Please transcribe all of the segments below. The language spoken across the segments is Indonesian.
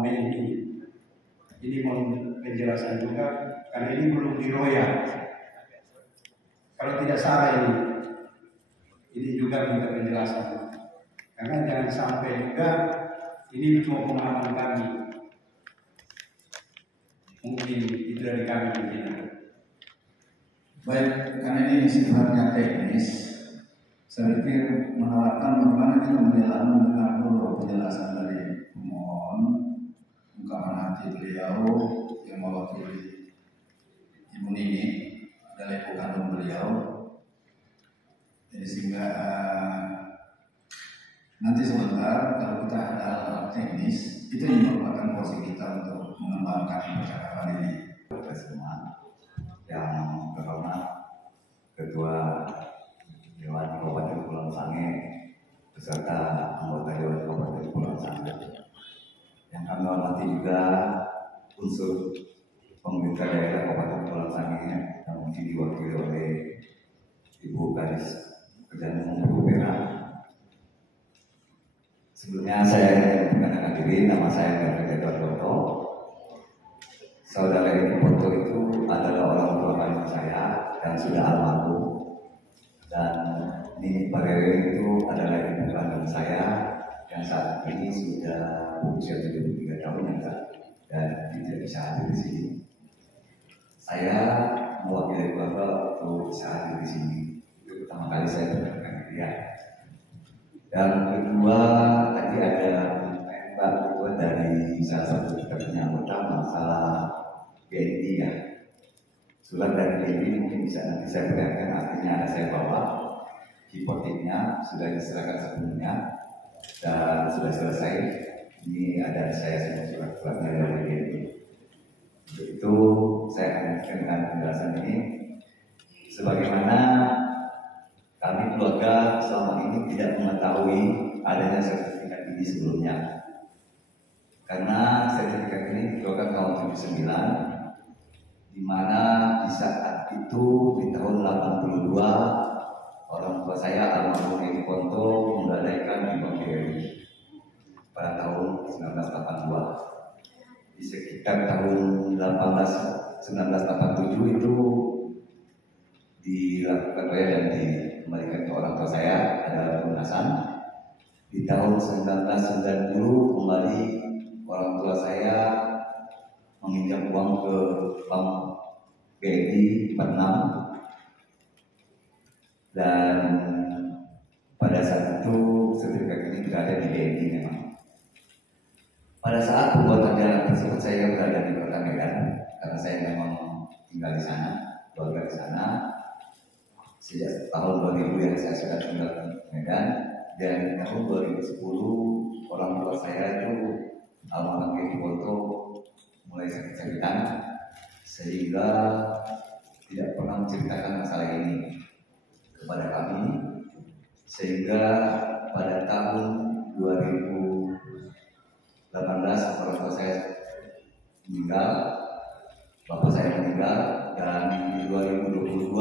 mobil ini mau penjelasan juga karena ini belum diroyak. Kalau tidak salah ini juga minta penjelasan karena jangan sampai juga ini cuma pengalaman kami, mungkin itu dari kami begini. Baik, karena ini sifatnya teknis, saya pikir menawarkan bagaimana kita mendengar dulu penjelasan dari pemohon, ungkapan hati beliau yang mewakili Ibu Nini adalah ibu kandung beliau. Jadi sehingga nanti sebentar kalau kita ada hal teknis, itu yang merupakan posisi kita untuk mengembangkan percakapan ini. Kita semua yang terhormat Ketua Dewan Kabupaten Kepulauan Sange beserta anggota Dewan Kabupaten Kepulauan Sange, yang kami hormati juga unsur pemerintah daerah Kabupaten Kepulauan Sange yang mungkin diwakili oleh Ibu Kadis Kerjaan Umum Perhubungan. Sebelumnya saya ingin mengenalkan diri, nama saya Gavin Edwardo. Saudara Ibu Ponto itu adalah orang tua kandung saya dan sudah almarhum, dan Nini Parere itu adalah ibu kandung saya yang saat ini sudah berusia 73 tahun dan tidak bisa hadir di sini. Saya mewakili keluarga untuk bisa hadir di sini. Itu pertama kali saya mendengarkan dia. Dan kedua, tadi ada Mbak Ketua dari salah satu kita anggota masalah BNI ya. Surat dari BNI mungkin bisa nanti saya perlihatkan, artinya ada saya bawa hipoteknya sudah diserahkan sebelumnya dan sudah selesai. Ini ada saya semua surat-suratnya dari BNI. Untuk itu saya akan dengan penjelasan ini sebagaimana kami keluarga selama ini tidak mengetahui adanya sertifikat ini sebelumnya. Karena sertifikat ini dikeluarkan tahun 79, di mana di saat itu di tahun 82 orang tua saya almarhum Edi Ponto menggadaikan di Bank BRI pada tahun 1982. Di sekitar tahun 1987 itu dilakukan dan dikembalikan ke orang tua saya adalah pelunasan. Di tahun 1990 kembali orang tua saya meminjam uang ke Bank BNI 46 dan pada saat itu sertifikat ini tidak ada di BNI memang. Pada saat pembuatan jalan tersebut saya berada di Kota Medan karena saya memang tinggal di sana, keluarga di sana. Sejak tahun 2000 yang saya sudah tinggal di Medan, dan tahun 2010 orang tua saya itu almarhum Edi Ponto mulai sakit-sakitan sehingga tidak pernah menceritakan masalah ini kepada kami, sehingga pada tahun 2018 orang tua saya meninggal, bapak saya meninggal, dan di 2022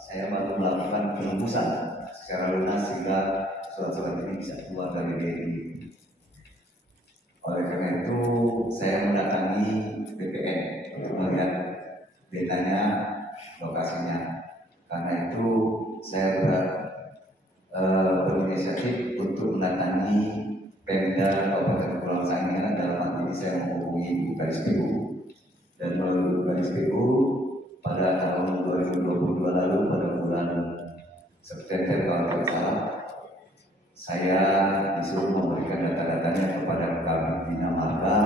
saya baru melakukan penembusan secara lunas sehingga surat-surat ini bisa keluar dari BNI. Oleh karena itu saya mendatangi BPN untuk melihat datanya, lokasinya. Karena itu saya berinisiatif untuk mendatangi Pemda Kabupaten Kepulauan Sange. Dalam hal ini saya menghubungi Garis PU, dan melalui Garis PU pada tahun 2022 lalu pada bulan September kalau tidak salah, saya disuruh memberikan data-datanya kepada Kabid Bina Marga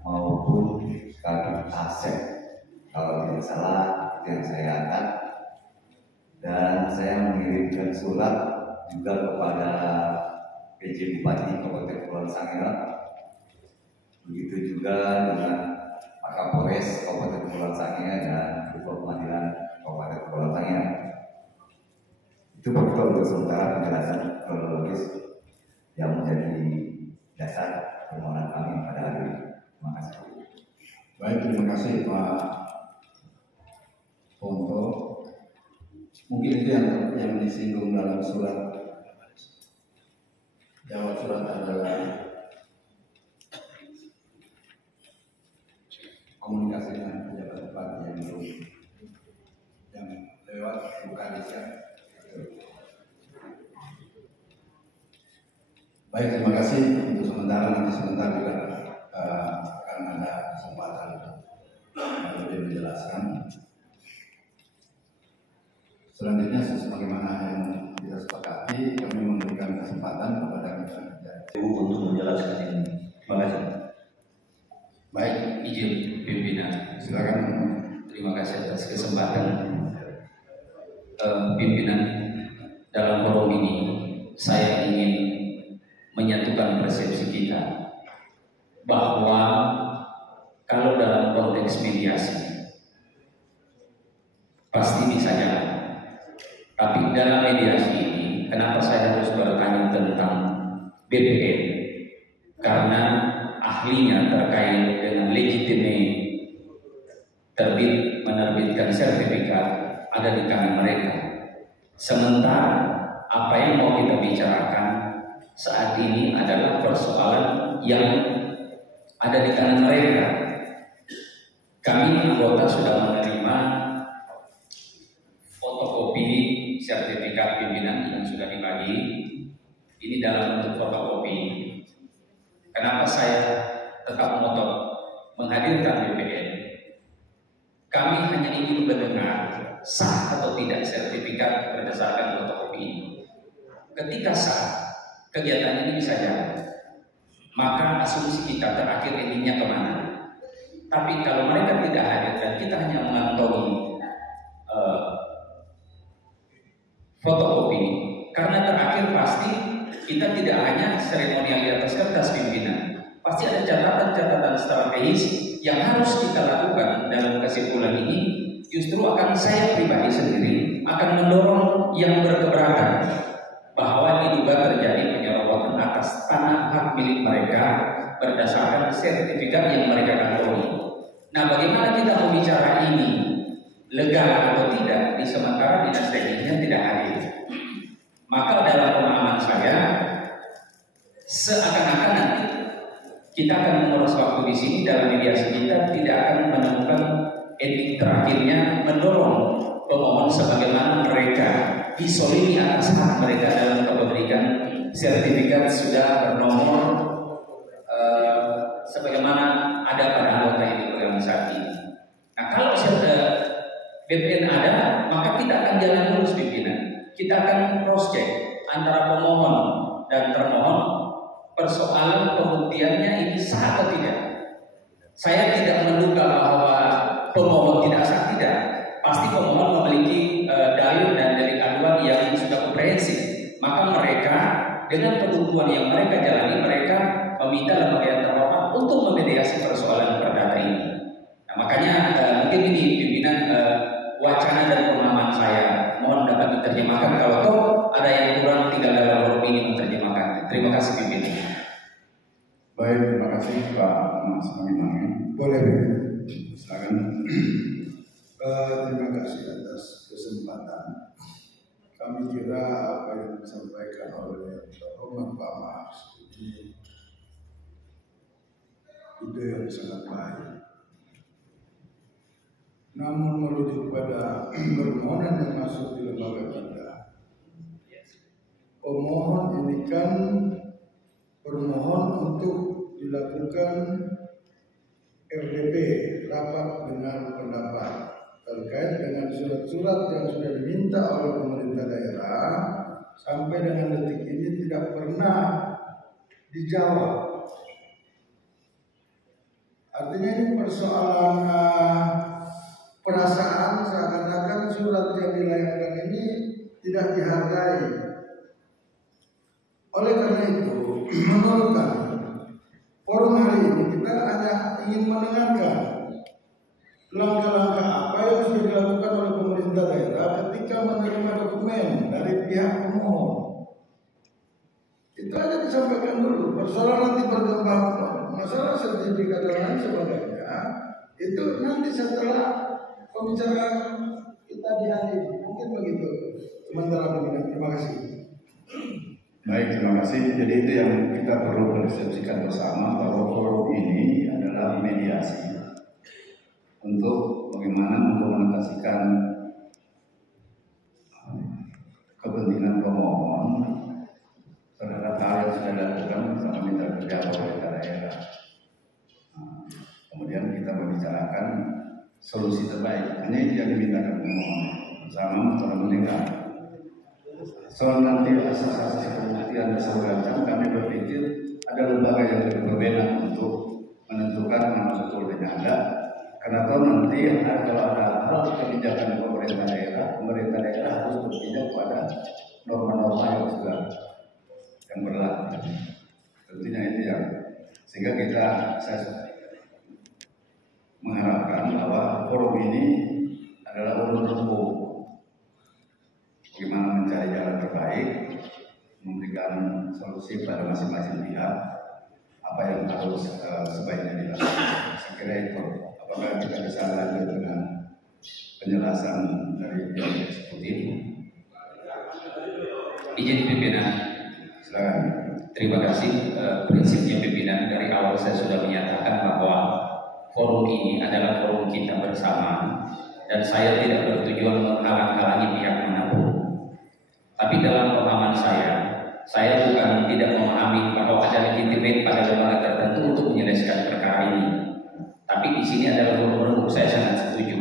maupun Kabid Aset kalau tidak salah itu yang saya angkat, dan saya mengirimkan surat juga kepada PJ Bupati Kabupaten Kepulauan Sange, begitu juga dengan Pak Kapolres Kabupaten Kepulauan Sange dan Ketua Pengadilan Kabupaten Kepulauan Sange. Itu faktor untuk sementara penjelasan kronologis yang menjadi dasar permohonan kami pada hari ini. Terima kasih. Baik, terima kasih Pak Ponto. Mungkin itu yang disinggung dalam surat. Jawab surat adalah komunikasi dengan pejabat yang belum yang lewat bukan ya. Baik, terima kasih untuk sementara, nanti sebentar juga akan ada kesempatan lebih menjelaskan. Selanjutnya sebagaimana yang kita sepakati, kami memberikan kesempatan kepada Ibu untuk menjelaskan ini. Terima kasih. Baik, izin pimpinan. silakan. Terima kasih atas kesempatan. Pimpinan, dalam forum ini saya ingin menyatukan persepsi kita bahwa kalau dalam konteks mediasi pasti bisa jalan. Tapi dalam mediasi ini, kenapa saya harus bertanya tentang BPN? Karena ahlinya terkait dengan legitime menerbitkan sertifikat ada di tangan mereka. Sementara apa yang mau kita bicarakan saat ini adalah persoalan yang ada di tangan mereka. Kami anggota sudah menerima fotokopi sertifikat pimpinan yang sudah dibagi. Ini dalam bentuk fotokopi. Kenapa saya tetap ngotot menghadirkan BPN? Kami hanya ingin mendengar sah atau tidak sertifikat berdasarkan fotokopi ini. Ketika sah, kegiatan ini bisa jalan. Maka asumsi kita terakhir ininya kemana? Tapi kalau mereka tidak hadir dan kita hanya mengantongi fotokopi, karena terakhir pasti kita tidak hanya seremonial di atas kertas pimpinan, pasti ada catatan-catatan strategis yang harus kita lakukan dalam kesimpulan ini. Justru akan saya pribadi sendiri akan mendorong yang berkeberatan bahwa diduga terjadi penyerobotan atas tanah hak milik mereka berdasarkan sertifikat yang mereka kantongi. Nah, bagaimana kita membicara ini legal atau tidak di sementara dinas teknisnya tidak hadir? Maka dalam pemahaman saya seakan-akan nanti kita akan menguras waktu di sini dalam mediasi kita tidak akan menemukan etik terakhirnya mendorong pemohon sebagaimana mereka disolimi atas hak mereka dalam kepemilikan sertifikat sudah bernomor sebagaimana ada pada anggota ini organisasi ini. Nah, kalau BPN ada, maka kita akan jalan lurus pimpinan. Kita akan cross check antara pemohon dan termohon persoalan pembuktiannya ini sah atau tidak. Saya tidak menduga bahwa pemohon tidak sah, tidak. Pasti pemohon memiliki dalil dan delik aduan yang sudah komprehensif. Maka mereka dengan ketentuan yang mereka jalani, mereka meminta lembaga yang terhormat untuk memediasi persoalan perdata ini. Nah, makanya mungkin ini pimpinan wacana dan pemahaman saya mohon dapat diterjemahkan. Kalau toh ada yang kurang tinggal dalam forum ini menerjemahkan. Terima kasih pimpinan. Baik, terima kasih Pak Mas Mangi. Boleh, silakan. Terima kasih atas kesempatan. Kami kira apa yang disampaikan oleh Terhormat Pak Mas ini ide yang sangat baik. Namun merujuk pada permohonan yang masuk di lembaga kita, pemohon ini kan permohon untuk dilakukan RDP, rapat dengar pendapat, terkait dengan surat-surat yang sudah diminta oleh pemerintah daerah sampai dengan detik ini tidak pernah dijawab. Artinya ini persoalan perasaan seakan-akan surat yang dilayangkan ini tidak dihargai. Oleh karena itu, menurut kami, forum hari ini kita hanya ingin mendengarkan langkah-langkah apa yang sudah dilakukan oleh pemerintah daerah ketika menerima dokumen dari pihak pemohon. Itu aja disampaikan dulu. Persoalan nanti berkembang masalah sertifikat dan lain sebagainya itu nanti setelah pembicaraan kita di hari ini. Mungkin begitu. Sementara pimpinan, terima kasih. Baik, terima kasih. Jadi itu yang kita perlu persepsikan bersama bahwa forum ini adalah mediasi. untuk bagaimana mengomunikasikan kepentingan pemohon terhadap hal yang sudah dilakukan bersama mitra kerja pemerintah daerah. Kemudian kita membicarakan solusi terbaik. Hanya itu yang dimintakan pemohon bersama para mendengar. Soal nanti asas-asas pembuktian dan segala macam, kami berpikir ada lembaga yang lebih berbeda untuk menentukan mana betul dan ada. Karena tahu nanti kalau ada hal kebijakan pemerintah daerah harus berpijak pada norma-norma yang sudah yang berlaku. Tentunya itu yang sehingga saya mengharapkan bahwa forum ini adalah forum terbuka. Bagaimana mencari jalan terbaik, memberikan solusi pada masing-masing pihak, apa yang harus sebaiknya dilakukan. Saya kira itu. Apakah kita bisa lanjut dengan penjelasan dari pihak eksekutif? Izin pimpinan. Silakan. Terima kasih. Prinsipnya pimpinan dari awal saya sudah menyatakan bahwa forum ini adalah forum kita bersama dan saya tidak bertujuan menghalang-halangi pihak manapun. Tapi dalam pemahaman saya bukan tidak memahami bahwa ada legitimate pada lembaga tertentu untuk menyelesaikan perkara ini. Tapi di sini adalah forum saya sangat setuju.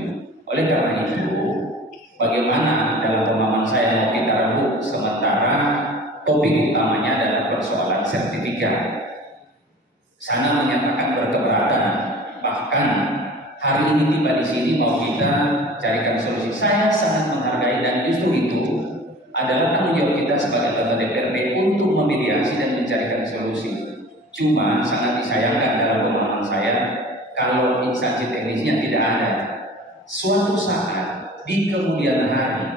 Oleh karena itu, bagaimana dalam pemahaman saya mau kita rembuk sementara topik utamanya adalah persoalan sertifikat. Sana menyatakan berkeberatan, bahkan hari ini tiba di sini mau kita carikan solusi. Saya sangat menghargai dan justru itu adalah tanggung jawab kita sebagai anggota DPRD untuk memediasi dan mencarikan solusi. Cuma sangat disayangkan dalam pemahaman saya kalau instansi teknisnya tidak ada. Suatu saat di kemudian hari,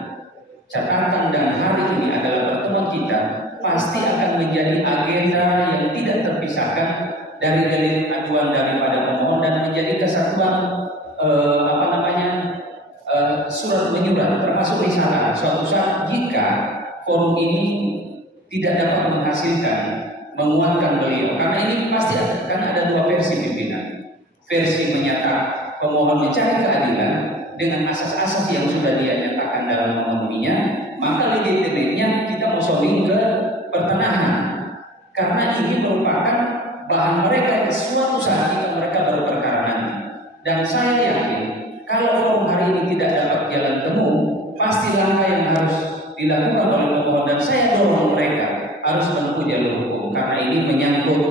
catatan dan hari ini adalah pertemuan kita pasti akan menjadi agenda yang tidak terpisahkan dari delik aduan daripada pemohon dan menjadi kesatuan surat menyurat termasuk risalah. Suatu saat jika forum ini tidak dapat menghasilkan menguatkan beliau, karena ini pasti akan ada dua versi pimpinan. Versi menyatakan pemohon mencari keadilan dengan asas-asas yang sudah dia nyatakan dalam memenuhinya, maka legitimate-nya kita mau showing ke pertengahan, karena ini merupakan bahan mereka suatu saat jika mereka berperkara nanti. Dan saya yakin kalau forum hari ini tidak dapat jalan temu, pasti langkah yang harus dilakukan oleh pemohon dan saya dorong mereka harus menempuh jalur hukum, karena ini menyangkut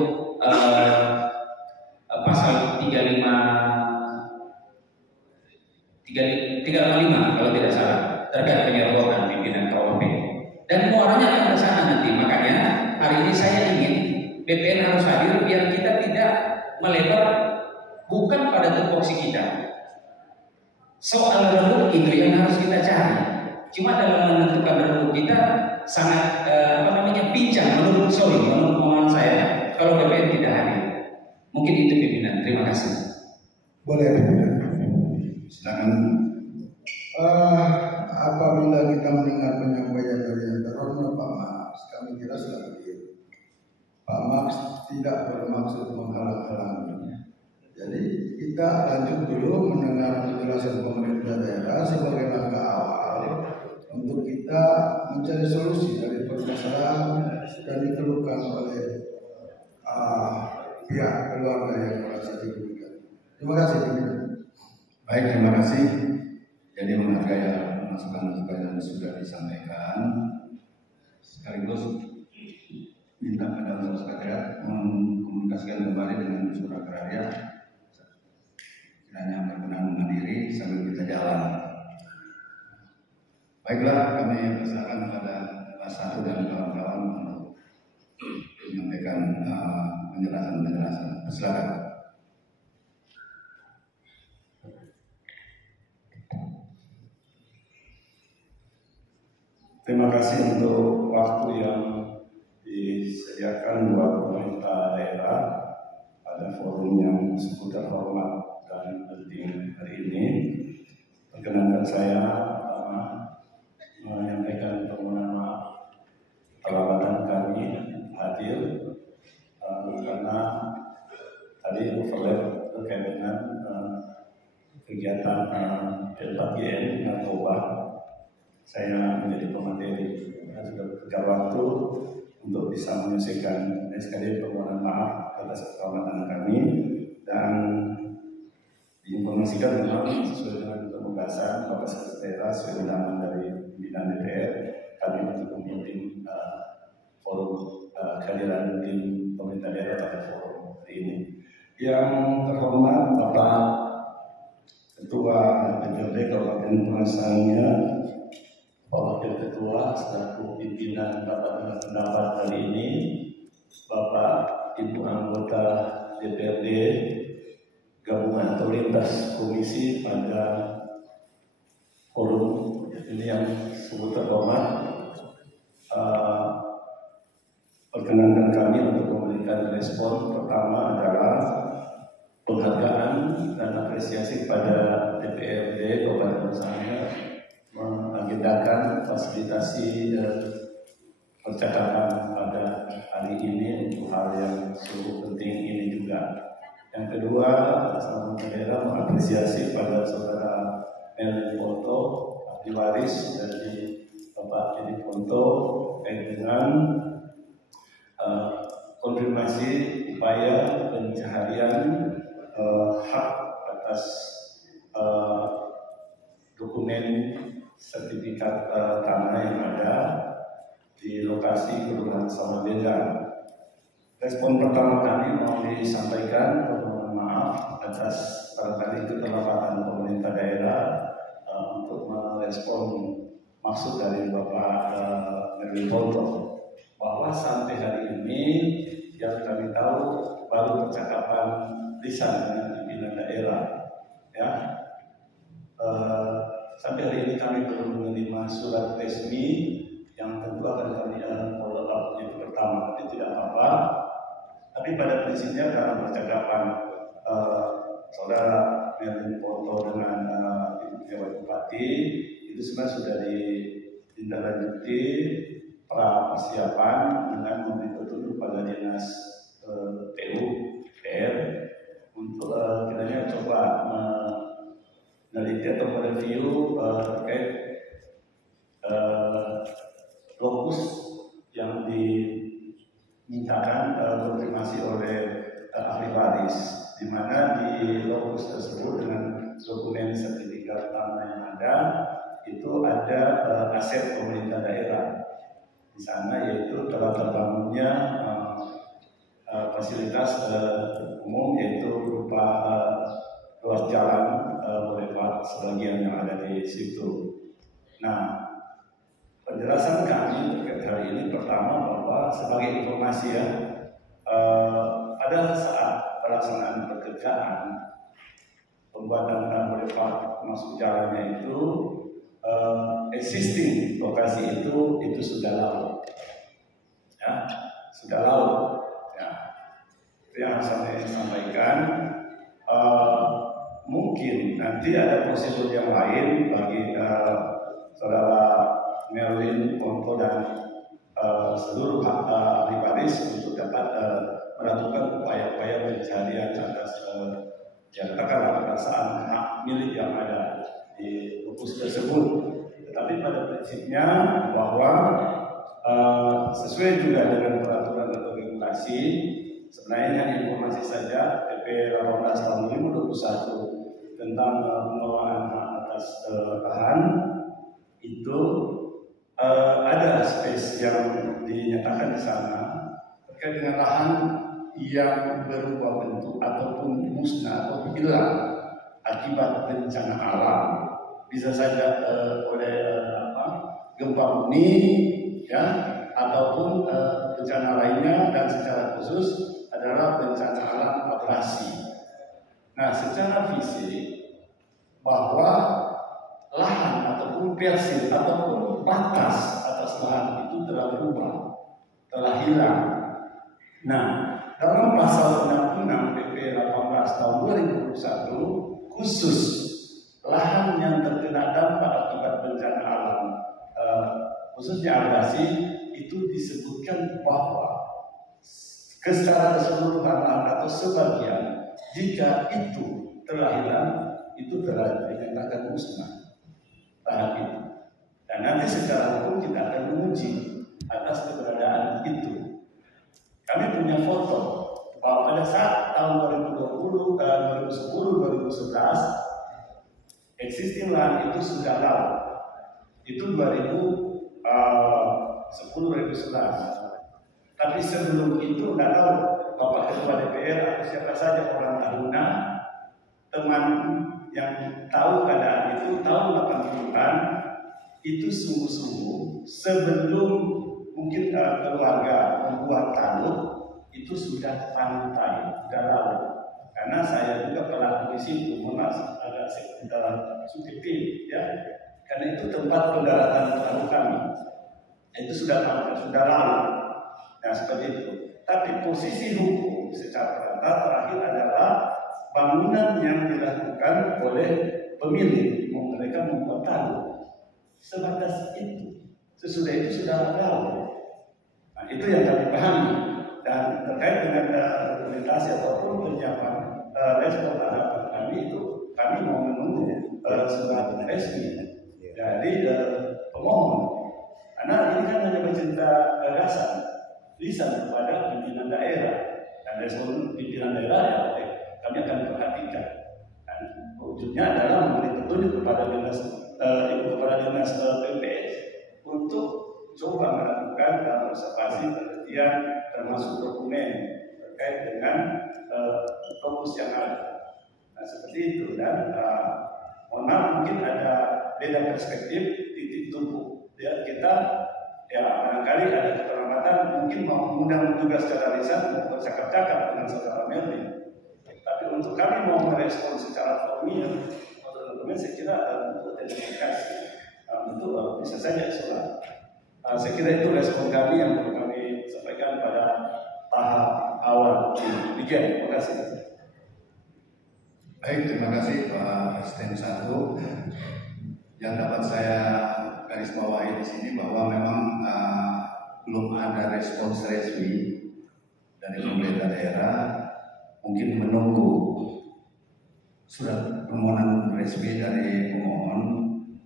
pasal 355 kalau tidak salah terkait penyerobotan pimpinan KUHP dan muaranya akan ke sana nanti. Makanya hari ini saya ingin BPN harus hadir biar kita tidak melebar bukan pada tupoksi kita. Soal rembuk itu yang harus kita cari. Cuma dalam menentukan rembuk kita sangat pincang menurut pemahaman saya kalau BPN tidak hadir. Mungkin itu pimpinan. Terima kasih. Boleh pimpinan. Silakan. Apabila kita mendengar penyampaian dari antara Pak Max, kami kira sudah clear. Pak Max tidak bermaksud menghalang-halangi. Jadi kita lanjut dulu mendengar penjelasan pemerintah daerah sebagai langkah awal untuk kita mencari solusi dari permasalahan dan dikeluhkan oleh pihak keluarga yang merasa dirugikan. Terima kasih. Baik, terima kasih. Jadi menghargai masukan-masukan yang sudah disampaikan, sekaligus minta pada unsur sekretariat mengkomunikasikan kembali dengan unsur agraria kiranya berkenan menghadiri sambil kita jalan. Baiklah, kami persilakan kepada Pak Satu dan kawan-kawan untuk menyampaikan penjelasan. Silakan. Terima kasih untuk waktu yang disediakan buat pemerintah daerah pada forum yang seputar hormat dan penting hari ini. Perkenankan saya pertama menyampaikan permohonan maaf kelewatan kami hadir karena tadi overlap berkait dengan kegiatan L4GN narkoba. Saya menjadi pemateri. Sudah kejar waktu untuk bisa menyelesaikan. Sekali permohonan maaf atas keterlambatan kami, dan diinformasikan memang sesuai dengan pembahasan Bapak Sekretariat sesuai undangan dari pimpinan DPR kami untuk memimpin forum kehadiran tim pemerintah daerah pada forum hari ini. Yang terhormat Bapak Ketua DPRD Kabupaten Pemasannya, Pak Wakil Ketua selaku pimpinan Bapak pendapat hari ini, Bapak Ibu anggota DPRD gabungan atau lintas komisi pada forum ini yang sebut terhormat, perkenankan kami untuk memberikan respon. Pertama adalah penghargaan dan apresiasi pada DPRD Kabupaten Pemasangan mengagendakan fasilitasi percakapan pada hari ini untuk hal yang sungguh penting ini juga. Yang kedua, sama daerah mengapresiasi pada saudara Melvin Ponto, ahli waris dari Bapak Edi Ponto, terkait dengan konfirmasi upaya pencaharian hak atas dokumen sertifikat tanah yang ada di lokasi Kelurahan Samarinda. Respon pertama kami mau disampaikan permohonan maaf atas barangkali keterlambatan pemerintah daerah untuk merespon maksud dari Bapak Melvin Ponto, bahwa sampai hari ini yang kami tahu baru percakapan lisan dengan pimpinan daerah, ya. Sampai hari ini kami belum menerima surat resmi yang tentu akan kami follow up yang pertama, tapi tidak apa-apa. Tapi pada prinsipnya dalam percakapan saudara Melvin Ponto dengan Ibu Dewan Bupati itu sebenarnya sudah ditindaklanjuti pra persiapan dengan memberi petunjuk pada dinas PUPR untuk kiranya coba meneliti atau mereview terkait lokus yang dimintakan konfirmasi oleh ahli waris, di mana di lokus tersebut dengan dokumen sertifikat tanah yang ada itu ada aset pemerintah daerah di sana, yaitu telah terbangunnya fasilitas umum, yaitu berupa ruas jalan boulevard sebagian yang ada di situ. Nah, penjelasan kami terkait hari ini pertama bahwa sebagai informasi ya, pada saat pelaksanaan pekerjaan pembuatan boulevard masuk jalannya itu existing lokasi itu sudah laut, ya, sudah laut. Ya. Itu yang saya sampaikan. Mungkin nanti ada prosedur yang lain bagi saudara Melvin Ponto dan seluruh ahli waris untuk dapat melakukan upaya-upaya pencarian atas katakanlah perasaan hak milik yang ada di lokus tersebut. Tetapi pada prinsipnya bahwa sesuai juga dengan peraturan atau regulasi, sebenarnya informasi saja PP 18 tahun 2021 tentang pengelolaan hak atas lahan itu ada space yang dinyatakan di sana terkait dengan lahan yang berubah bentuk ataupun musnah atau hilang akibat bencana alam, bisa saja oleh gempa bumi, ya, ataupun bencana lainnya, dan secara khusus adalah bencana alam abrasi. Nah, secara fisik bahwa lahan ataupun persil ataupun batas atas lahan itu telah berubah, telah hilang. Nah, dalam pasal Undang-Undang PP 18 tahun 2021 khusus lahan yang terkena dampak akibat bencana alam, khususnya abrasi, itu disebutkan bahwa secara keseluruhan atau sebagian, jika itu telah hilang, itu telah dinyatakan musnah tahap itu. Dan nanti secara hukum kita akan menguji atas keberadaan itu. Kami punya foto bahwa pada saat tahun 2010, 2011 existing land itu sudah laut. Itu 2010, 2011. Tapi sebelum itu tidak tahu Bapak Ketua DPR atau siapa saja orang Taruna, teman yang tahu keadaan itu tahun 80-an itu sungguh-sungguh sebelum mungkin keluarga membuat taluk itu sudah pantai, sudah laut. Karena saya juga pernah di situ, agak sekitar Sutipi, ya. Karena itu tempat pendaratan perahu kami. Itu sudah pantai, sudah laut. Nah seperti itu. Tapi posisi hukum secara rata terakhir adalah bangunan yang dilakukan oleh pemilik, mereka membuat taluk. Sebatas itu. Sesudah itu sudah laut. Nah itu yang kami pahami. Dan terkait dengan dokumentasi ataupun penyiapan respon harapan kami itu, kami mau menunggu surat resmi dari pemohon. Karena ini kan hanya bercerita gagasan, lisan kepada pimpinan daerah. Dan respon pimpinan daerah ya, kami akan perhatikan. Dan wujudnya adalah memberi petunjuk kepada dinas PPS untuk coba melakukan observasi penelitian termasuk dokumen terkait dengan fokus yang ada. Nah seperti itu. Dan mohon maaf mungkin ada beda perspektif titik tumpu. Ya, kita ya barangkali ada keterlambatan, mungkin mau mengundang juga secara lisan untuk bercakap-cakap dengan saudara Melvin. Tapi untuk kami mau merespon secara formil atau dokumen, saya kira untuk komunikasi untuk bisa saja surat. Saya kira itu respon kami yang perlu kami sampaikan pada tahap awal. Demikian, terima kasih. Baik, terima kasih Pak Asisten 1. Yang dapat saya garis bawahi di sini bahwa memang belum ada respons resmi dari pemerintah daerah, mungkin menunggu surat permohonan resmi dari pemohon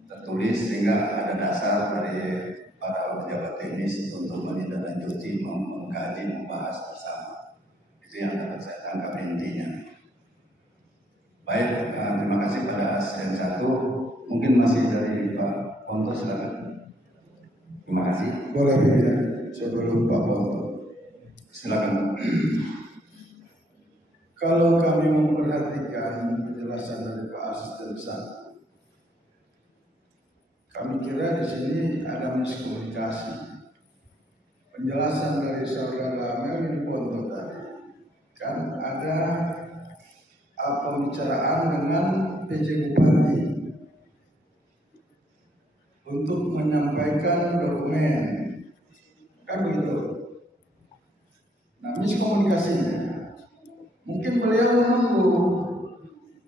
tertulis sehingga ada dasar dari para pejabat teknis untuk menindaklanjuti, mengkaji, membahas bersama. Itu yang dapat saya tangkap intinya. Baik, terima kasih pada Asisten 1. Mungkin masih dari Pak Ponto, silakan. Terima kasih. Boleh pimpinan, sebelum Pak Ponto. Silakan. Kalau kami memperhatikan penjelasan dari Pak Asisten 1, kami kira di sini ada miskomunikasi. Penjelasan dari saudara Melvin Ponto tadi, kan ada pembicaraan dengan PJ Bupati untuk menyampaikan dokumen, kan begitu. Nah, miskomunikasinya, mungkin beliau menunggu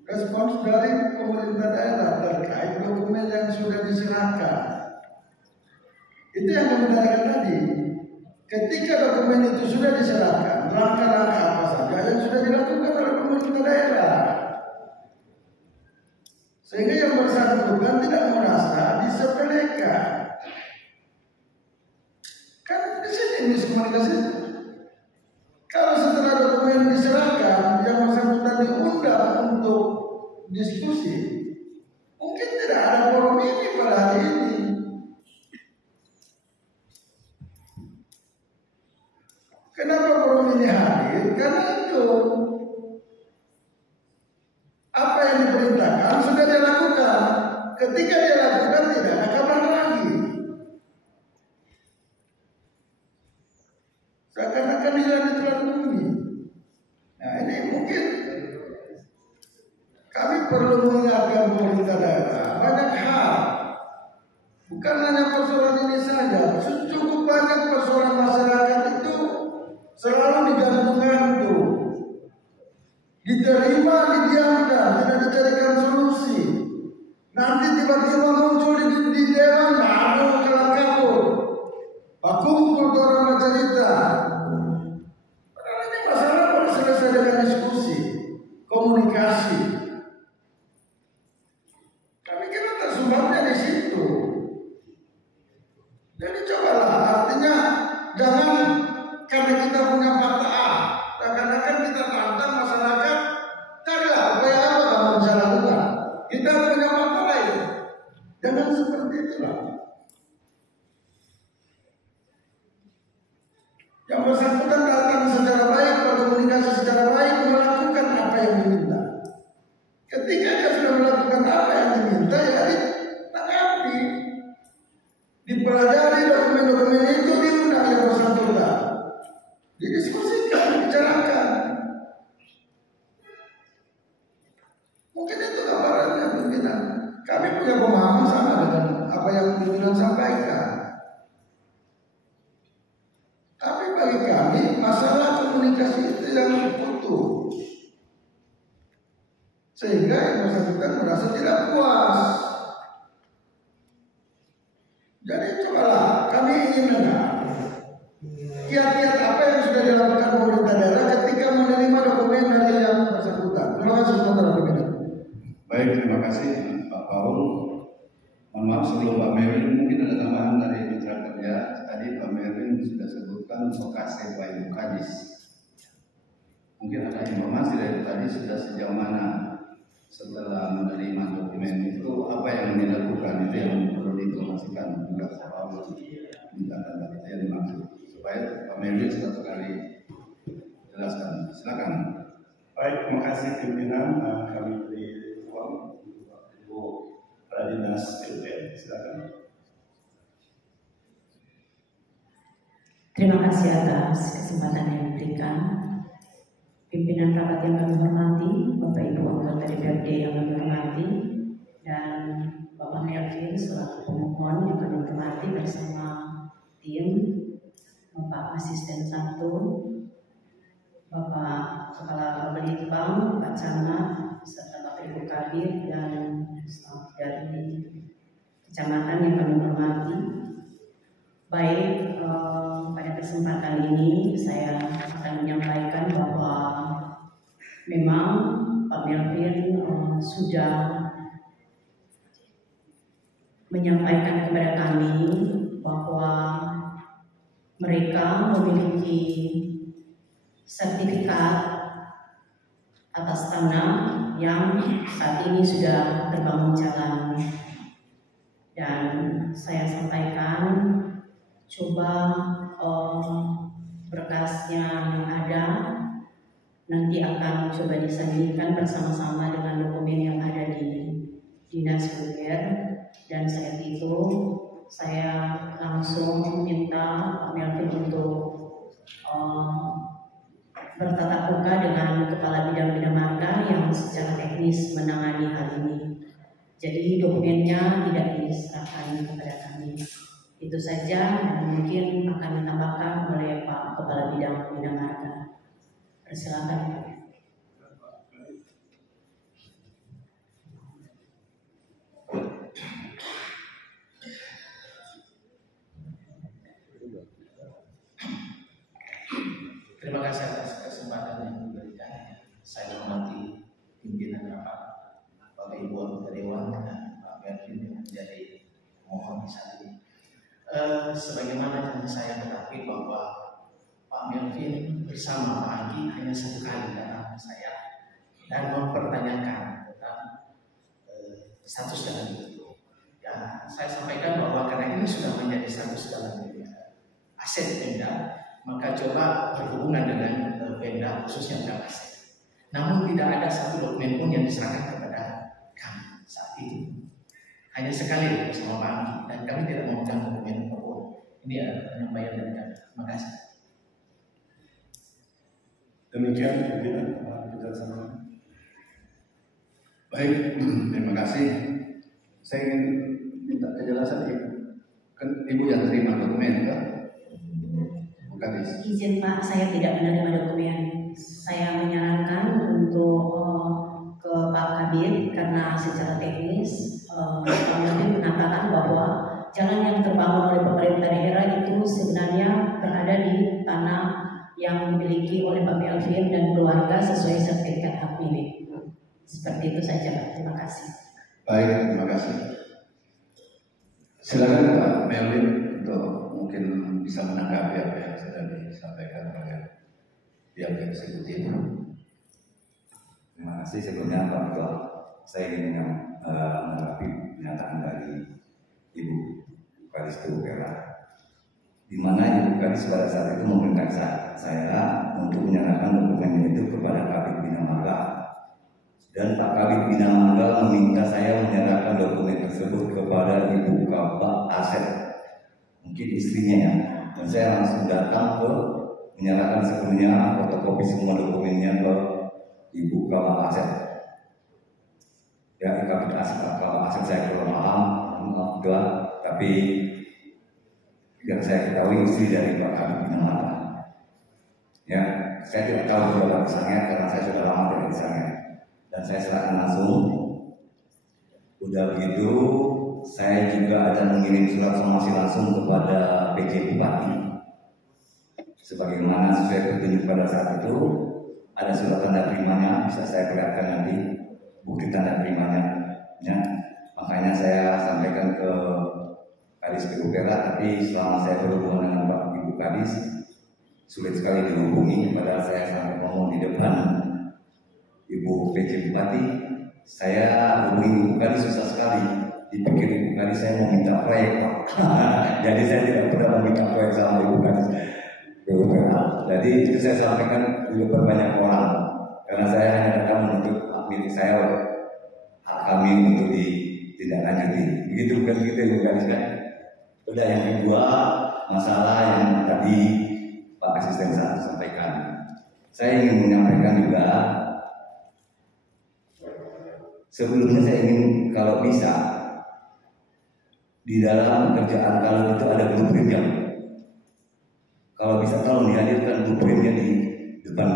respons dari pemerintah daerah terkait dokumen yang sudah diserahkan. Itu yang kami katakan tadi. Ketika dokumen itu sudah diserahkan, langkah-langkah apa saja yang sudah dilakukan oleh pemerintah daerah, sehingga yang bersangkutan tidak merasa disepelekan. Kan di sini miskomunikasi. Kalau setelah dokumen diserahkan, yang bersangkutan diundang untuk diskusi, mungkin tidak ada forum ini pada hari ini. Kenapa forum ini hadir? Karena itu apa yang diperintahkan sudah dia lakukan. Ketika dia lakukan tidak ada kabar lagi. Seakan-akan dia ditelanjangi. Nah ini mungkin kami perlu mengingatkan pemerintah daerah banyak hal. Bukan hanya persoalan ini saja, cukup banyak persoalan masyarakat itu selalu digantung-gantung, diterima, didiamkan, tidak dicarikan solusi. Nanti tiba-tiba muncul di dewan, baru kelar kabur, kumpul orang bercerita. Padahal ini masalah harus selesai dengan diskusi, komunikasi. dengan seperti itulah. Yang bersangkutan datang secara baik, berkomunikasi secara baik, melakukan apa yang diminta. Ketika dia sudah melakukan apa yang diminta, ya ditanggapi, dipelajari dokumen-dokumen itu, diundang yang bersangkutan, didiskusikan, dibicarakan. Mungkin itu gambarannya pimpinan. Kami punya pemahaman sama dengan apa yang pimpinan sampaikan. Tapi bagi kami masalah komunikasi itu yang utuh, sehingga yang bersangkutan merasa tidak puas. Jadi cobalah kami ingin dengar kiat-kiat apa yang sudah dilakukan pemerintah daerah ketika menerima dokumen dari yang bersangkutan. Terima kasih saudara pimpinan. Baik, terima kasih Pak Paul. Mohon maaf sebelum Pak Merlin, mungkin ada tambahan dari mitra kerja. Tadi Pak Merlin sudah sebutkan vokasi Pak Ibu Kadis. Mungkin ada informasi dari tadi sudah sejauh mana setelah menerima dokumen itu apa yang dilakukan, itu yang perlu diinformasikan juga Pak Paul minta tadi itu yang dimaksud supaya Pak Merlin satu kali jelaskan. Silakan. Baik, terima kasih pimpinan. Kami beri ruang Ibu Kepala Dinas PUPR. Silakan. Terima kasih atas kesempatan yang diberikan. Pimpinan rapat yang kami hormati, Bapak Ibu anggota DPRD yang kami hormati, dan Bapak Melvin selaku pemohon yang kami hormati bersama tim, Bapak Asisten 1, Bapak Kepala Balitbang, Pak Camat, serta Bapak Ibu Kabir dan staf dari kecamatan yang kami hormati. Baik, pada kesempatan ini saya akan menyampaikan bahwa memang Pak Melvin sudah menyampaikan kepada kami bahwa mereka memiliki sertifikat atas tanah yang saat ini sudah terbangun jalan, dan saya sampaikan coba berkasnya yang ada nanti akan coba disandingkan bersama-sama dengan dokumen yang ada di Dinas PUPR, dan saat itu saya langsung minta Pak Melvin untuk bertatap muka dengan Kepala Bidang Bina Marga yang secara teknis menangani hal ini. Jadi dokumennya tidak diserahkan kepada kami. Itu saja, dan mungkin akan ditambahkan oleh Pak Kepala Bidang Bina Marga. Persilakan. Terima kasih atas kesempatan yang diberikan. Saya hormati pimpinan rapat, Bapak Ibu anggota Dewan dan Pak Melvin yang menjadi mohon di saat ini. Sebagaimana yang saya ketahui bahwa Pak Melvin bersama Pak Anggi hanya satu kali datang ke saya dan mempertanyakan tentang status jalan itu. Ya, saya sampaikan bahwa karena ini sudah menjadi status jalan aset Pemda, maka coba berhubungan dengan Pemda khususnya Pemda aset. Namun tidak ada satu dokumen pun yang diserahkan kepada kami saat itu. Hanya sekali bersama Pak Anggi, dan kami tidak memegang dokumen apapun. Ini adalah penyampaian dari kami. Terima kasih. Demikian pimpinan penjelasan. Baik, terima kasih. Saya ingin minta kejelasan Ibu. Kan Ibu yang terima dokumen, kan? Bukan Izin Pak, saya tidak menerima dokumen. Saya menyarankan untuk ke Pak Kabir karena secara teknis Pak Melvin mengatakan bahwa jalan yang terbangun oleh pemerintah daerah itu sebenarnya berada di tanah yang dimiliki oleh Pak Melvin dan keluarga sesuai sertifikat hak milik. Seperti itu saja Pak. Terima kasih. Baik, terima kasih. Silakan Pak Melvin untuk mungkin bisa menanggapi apa yang sudah disampaikan oleh pihak eksekutif. Terima kasih sebelumnya Pak Ketua. Saya ingin menanggapi pernyataan dari Ibu Kadis Pupera, di mana Ibu Kadis pada saat itu memerintahkan saya untuk menyerahkan dokumen itu kepada Kabid Bina Marga, dan Pak Kabid Bina Marga meminta saya menyerahkan dokumen tersebut kepada Ibu Kabak Asep, mungkin istrinya ya, dan saya langsung datang ke menyerahkan sepenuhnya fotokopi semua dokumennya ke Ibu Kabak Asep. Ya, Kabid Kabak Asep saya kurang paham, maaf tapi yang saya ketahui istri dari Pak Kabid Bina Marga. Ya, saya tidak tahu berapa besarnya karena saya sudah lama tidak di sana. Dan saya serahkan langsung. Udah begitu, saya juga ada mengirim surat somasi langsung kepada PJ Bupati. Sebagaimana sesuai petunjuk pada saat itu, ada surat tanda terimanya, bisa saya perlihatkan nanti bukti tanda terimanya. Ya. Makanya saya sampaikan ke Kadis Pupera, tapi selama saya berhubungan dengan Pak Ibu Kadis, sulit sekali dihubungi. Padahal saya sampai ngomong di depan Ibu PJ Bupati, saya hubungi Ibu Kadis susah sekali. Dipikir Ibu Kadis saya mau minta proyek, jadi saya tidak pernah meminta proyek sama Ibu Kadis. Jadi itu saya sampaikan di depan banyak orang, karena saya hanya datang menuntut hak milik saya, hak kami untuk ditindaklanjuti. Begitu kan gitu Ibu Kadis kan. Udah yang kedua, masalah yang tadi Pak Asisten saya sampaikan. Saya ingin menyampaikan juga, sebelumnya saya ingin kalau bisa di dalam pekerjaan kalau itu ada blueprintnya. Kalau bisa tolong dihadirkan blueprintnya di depan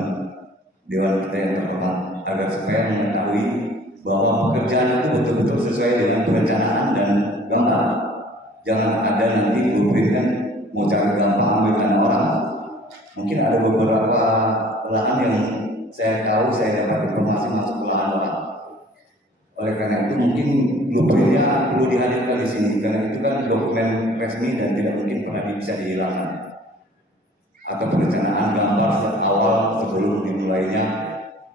dewan kita yang terhormat, agar supaya mengetahui bahwa pekerjaan itu betul-betul sesuai dengan perencanaan dan gambar. Jangan ada nanti blueprint kan mau cari gampang ambil tanah orang. Mungkin ada beberapa lahan yang saya tahu saya dapat informasi masuk ke lahan orang. Oleh karena itu mungkin blueprintnya perlu dihadirkan di sini, karena itu kan dokumen resmi dan tidak mungkin pernah bisa dihilangkan. Atau perencanaan gambar awal sebelum dimulainya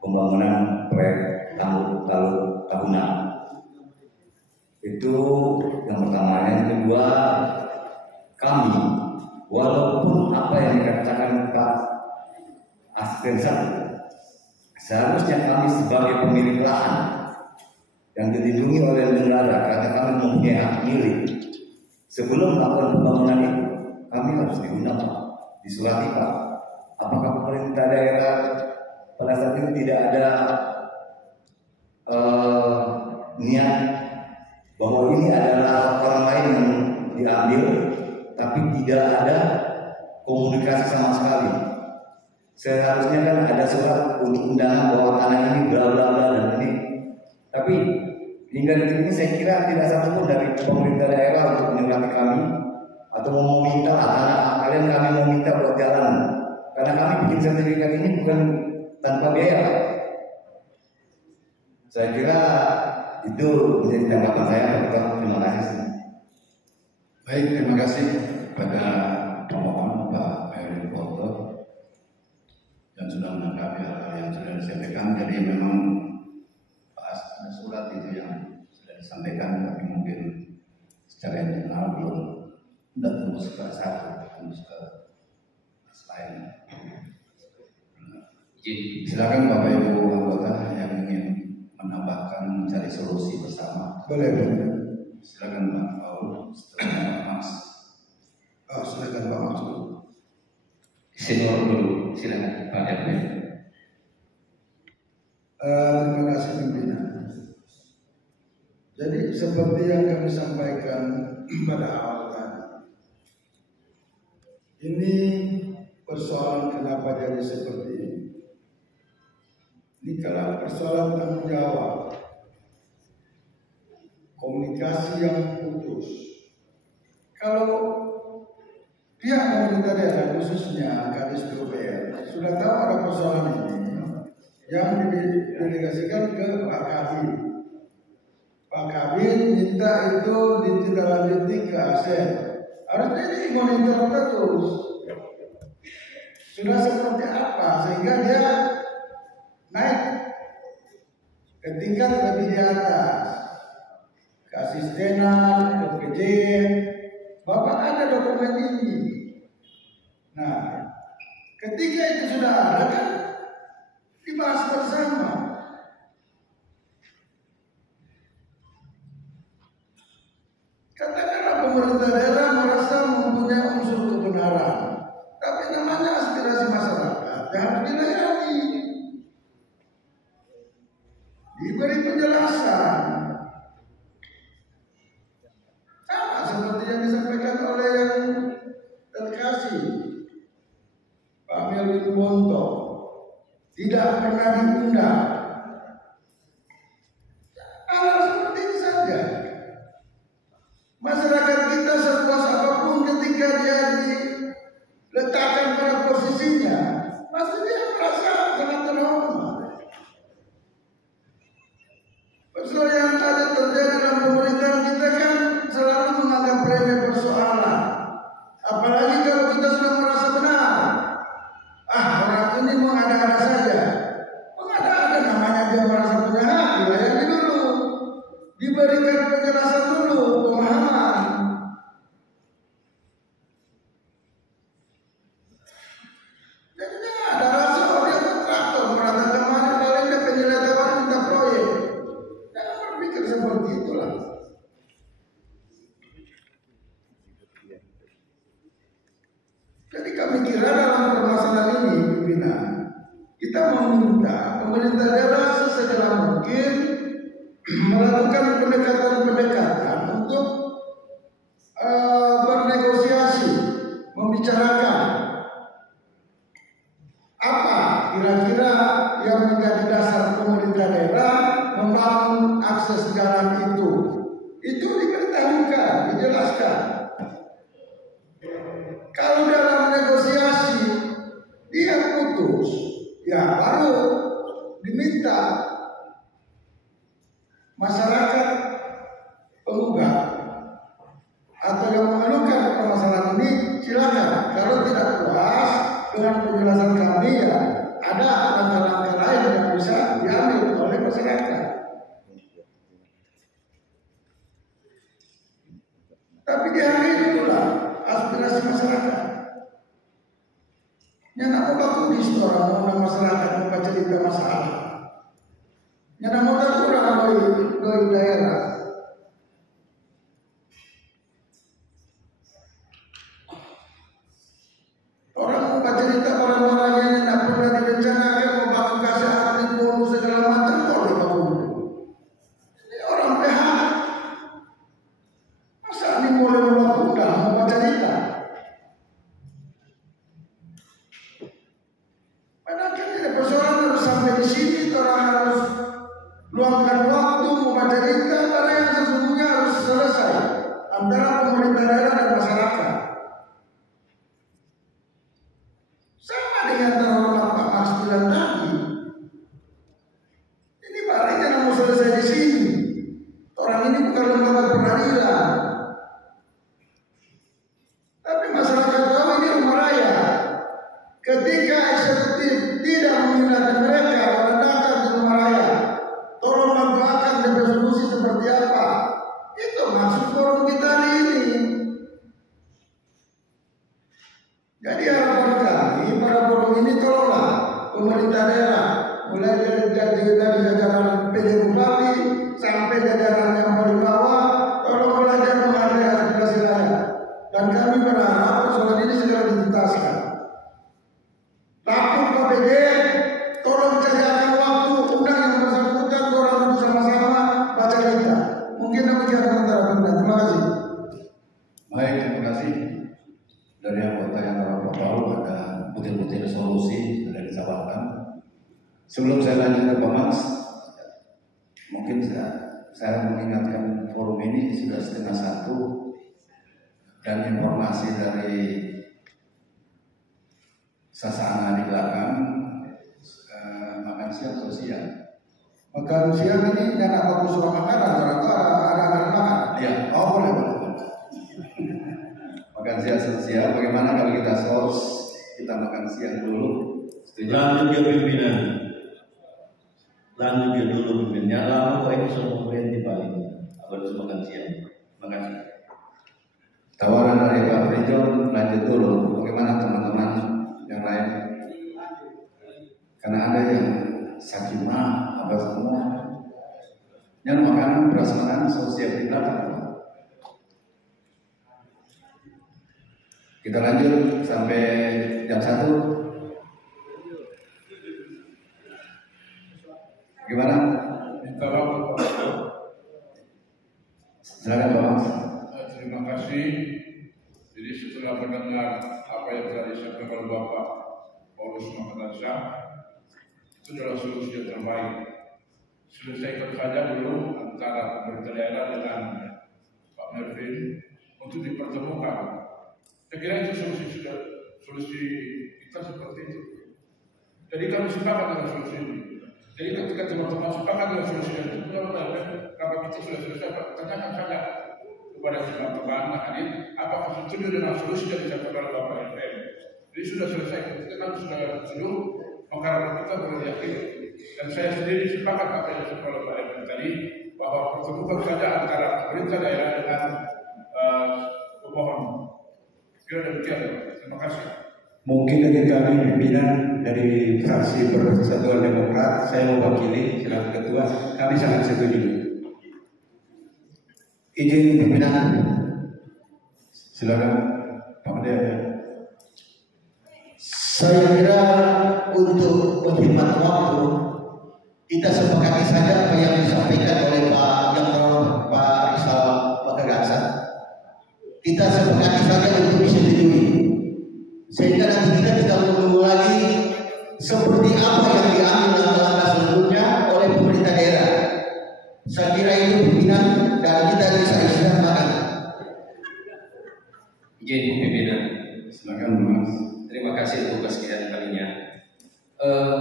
pembangunan proyek tahunan. Itu yang pertama. Yang kedua, kami walaupun apa yang dikatakan Pak Asisten seharusnya kami sebagai pemilik lahan yang dilindungi oleh negara, karena kami mempunyai hak milik. Sebelum melakukan pembangunan itu, kami harus diundang, disulati Pak. Apakah pemerintah daerah pada saat itu tidak ada niat bahwa ini adalah orang lain yang diambil, tapi tidak ada komunikasi sama sekali. Seharusnya kan ada surat untuk undangan bahwa tanah ini bla bla bla dan ini. Tapi hingga detik ini saya kira tidak satu pun dari pemerintah daerah untuk menyurati kami atau mau minta tanah kalian, kami mau minta buat jalan. Karena kami bikin sertifikat ini bukan tanpa biaya. Saya kira itu menjadi tanggapan saya. Terima kasih. Baik, terima kasih pada pemohon Pak Heru Poto yang sudah menanggapi hal yang sudah disampaikan. Jadi memang ada surat itu yang sudah disampaikan, tapi mungkin secara internal belum tembus ke satu, tembus ke lain. Silakan Bapak Ibu anggota yang ingin menambahkan, mencari solusi bersama. Boleh. Silakan Pak Paul, setelah Mas. Silakan Pak Mas. Senior dulu, silakan Pak Erwin. Terima kasih pimpinan. Jadi seperti yang kami sampaikan pada awal tadi, ini persoalan kenapa jadi seperti ini. Ini kalau persoalan tanggung jawab, komunikasi yang putus. Kalau pihak pemerintah daerah khususnya Kadis PUPR sudah tahu ada persoalan ini, yang didelegasikan ke Pak Kabid. Pak Kabid minta itu ditindaklanjuti ke Asep. Harusnya ini monitor terus. Sudah seperti apa sehingga dia naik ke tingkat lebih di atas. ke asistenan, ke PJ, Bapak ada dokumen ini. Nah, ketika itu sudah ada kan dibahas bersama. Katakanlah pemerintah daerah merasa mempunyai unsur kebenaran, tapi namanya aspirasi masyarakat harus dilayani, diberi penjelasan. Sama seperti yang disampaikan oleh yang terkasih Pak Melvin Bonto, tidak pernah diundang. Hal seperti ini saja. Masyarakat kita sepuas apapun ketika dia diletakkan pada posisinya, pasti dia merasa sangat terhormat. Persoalan yang ada terjadi dalam pemerintahan kita kan selalu menganggap remeh persoalan. Apalagi kalau kita sudah merasa benar. Orang ini mengada-ada saja. Mengada-ada namanya dia merasa punya hak, dilayani dulu. Diberikan penjelasan dulu, pemahaman. Jadi jangan ada rasa dia kontraktor meratakan mana paling dia penyelenggaraan minta proyek. Jangan berpikir seperti itulah. Jadi kami kira dalam permasalahan ini, pimpinan, kita meminta pemerintah daerah sesegera mungkin melakukan pendekatan-pendekatan untuk bernegosiasi, membicarakan apa kira-kira yang menjadi dasar pemerintah daerah membangun akses jalan itu. Itu diberitahukan, dijelaskan. Kalau dalam negosiasi dia putus, ya baru diminta masyarakat penggugat atau yang mengeluhkan permasalahan ini silakan. Kalau tidak puas dengan penjelasan kami, ya ada langkah-langkah lain yang bisa diambil oleh masyarakat. Tapi dihargai dulu lah aspirasi masyarakat. Yang nak mau di orang masyarakat membaca cerita masalah. Yang nak mau dari daerah. Orang membaca cerita orang-orang yang tidak pernah direncanakan mau bangun kasih atlet bonus segala macam boleh bangun. Ini orang PH. Masa ini boleh membaca cerita? Padahal ini persoalan harus sampai di sini, orang harus luangkan waktu membaca cerita karena yang sesungguhnya harus selesai antara pemerintah daerah dan masyarakat. Sama dengan terhormat Pak Mas bilang tadi, ini baliknya mau selesai di sini. Orang ini bukan lembaga peradilan, tapi masyarakat tahu ini rumah raya. Ketika eksekutif tidak memindahkan mereka pada datang di rumah raya, tolong manfaatkan resolusi seperti apa. Itu maksud forum kita hari ini. Jadi harapan kami pada forum ini tolonglah pemerintah daerah, mulai dari jajaran PJ Bupati sampai jajaran yang paling bawah, tolong belajar menghargai aspirasi rakyat. Dan kami berharap persoalan ini segera dituntaskan. Lapor Pak PJ, tolong sediakan waktu undang yang bersangkutan orang untuk sama-sama baca cerita. Mungkin demikian komentar Anda. Terima kasih. Baik, terima kasih. Dari anggota yang terhormat ada butir-butir solusi sudah disampaikan. Sebelum saya lanjut ke Pak Mas, mungkin saya mengingatkan forum ini sudah 1:30 dan informasi dari Sasana di belakang makan siang sosial. Makan siang ini jangan bagus surat makanan, orang tua ada makan. Ya, boleh. Makan siang sosial. Bagaimana kalau kita kita makan siang dulu? Setuju? Lanjut ya pimpinan. Lama kok ini semua berhenti paling. baru makan siang. Terima kasih. Tawaran dari Pak Prijon lanjut dulu. Bagaimana teman-teman yang lain? Karena ada yang sakimah apa semua. Yang makanan beras makanan sosial di belakang. Kita lanjut sampai jam 1. Gimana? Minta waktu Pak. Silakan Bapak. Terima kasih. Jadi setelah mendengar apa yang telah disampaikan oleh Bapak Paulus Makassar, itu adalah solusi yang terbaik. Selesaikan saja dulu antara pemerintah daerah dengan Pak Melvin untuk dipertemukan. Saya kira itu solusi kita seperti itu. Jadi kami sepakat dengan solusi ini. Jadi ketika teman-teman sepakat dengan solusi itu, kenapa kita sudah selesai? Tanyakan saja kepada teman-teman hadir, apakah setuju dengan solusi yang disampaikan oleh Bapak LPM? Jadi sudah selesai. Kita kan sudah setuju, maka kita boleh yakin. Dan saya sendiri sepakat apa yang disampaikan oleh Pak LPM tadi, bahwa pertemukan saja antara pemerintah daerah dengan pemohon. Kira demikian. Terima kasih. Mungkin dari kami pimpinan dari fraksi Persatuan Demokrat, saya mewakili selaku ketua, kami sangat setuju. Izin pimpinan, silakan Pak Dea. Saya kira untuk menghemat waktu, kita sepakati saja apa yang disampaikan oleh Pak Rizal Bakagasa. Kita sepakati saja untuk disetujui, sehingga nanti kita tidak menunggu lagi seperti apa yang diambil langkah-langkah selanjutnya oleh pemerintah daerah. Saya kira itu pimpinan dan kita bisa istirahat. Izin pimpinan. Silakan Mas. Terima kasih untuk kesekian kalinya.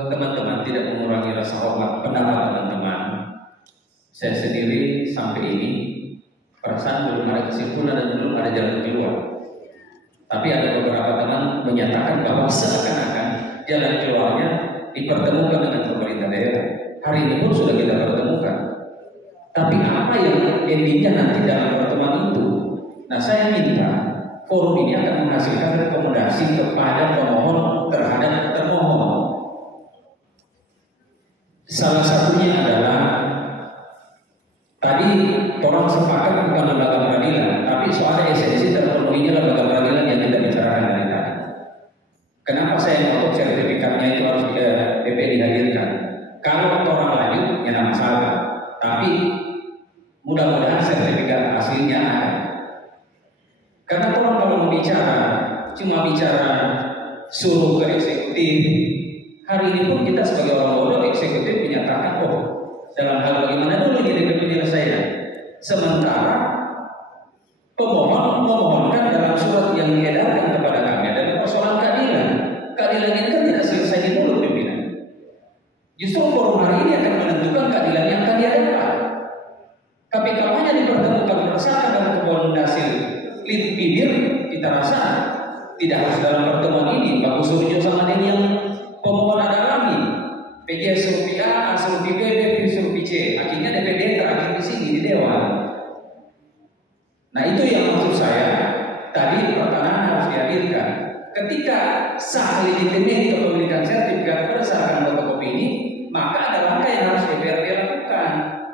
Teman-teman tidak mengurangi rasa hormat pendapat teman-teman. Saya sendiri sampai ini perasaan belum ada kesimpulan dan belum ada jalan keluar. Tapi ada beberapa teman menyatakan bahwa seakan-akan jalan keluarnya dipertemukan dengan pemerintah daerah. Hari ini pun sudah kita pertemukan. Tapi apa yang endingnya nanti dalam pertemuan itu? Nah, saya minta forum ini akan menghasilkan rekomendasi kepada pemohon terhadap termohon. Salah satunya adalah tadi orang sepakat bukan lembaga peradilan, tapi soal esensi terpenuhinya lembaga peradilan yang kita bicarakan dari tadi. Kenapa saya ngotot sertifikatnya itu harus ke PP dihadirkan? Kalau orang lanjut, ya tidak masalah. Tapi mudah-mudahan sertifikat aslinya ada. Karena orang kalau berbicara cuma bicara suruh ke eksekutif. Hari ini pun kita sebagai orang bodoh eksekutif menyatakan, oh dalam hal bagaimana dulu ini penyelesaian. Sementara pemohon memohonkan dalam surat yang diedarkan kepada kami adalah persoalan keadilan. Keadilan ini kan tidak selesai di mulut pimpinan. Justru forum hari ini akan menentukan keadilan yang akan diadakan. Tapi kalau hanya dipertemukan berdasarkan dalam rekomendasi bibir, kita rasa tidak harus dalam pertemuan ini. Bagus Suryo sama dengan yang pemohon ada alami. PJ suruh A, suruh B, B suruh C. Akhirnya DPD terakhir di sini di Dewan. Nah itu yang maksud saya. Tadi pertanyaan harus dihadirkan. Ketika sah legitimasi kepemilikan sertifikat berdasarkan fotokopi ini, maka ada langkah yang harus DPRD lakukan.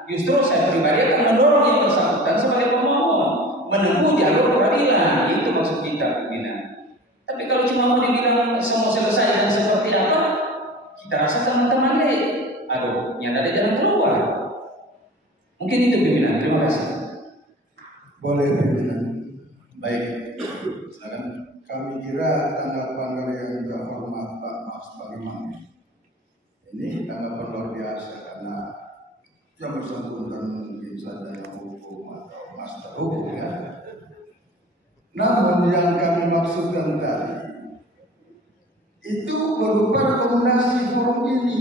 Justru saya pribadi akan mendorong yang bersangkutan sebagai pemohon menempuh jalur peradilan. Itu maksud kita pimpinan. Tapi kalau cuma mau dibilang semua selesai dan seperti apa, kita rasa teman-teman aduh, nyata ada jalan keluar. Mungkin itu pimpinan. Terima kasih. Boleh pimpinan. Baik, silakan. Kami kira tanggapan dari yang terhormat Pak Mas Bagaimana ini tanggapan luar biasa karena yang bersangkutan mungkin saja yang hukum atau master hukum ya. Namun yang kami maksudkan tadi itu berupa rekomendasi forum ini.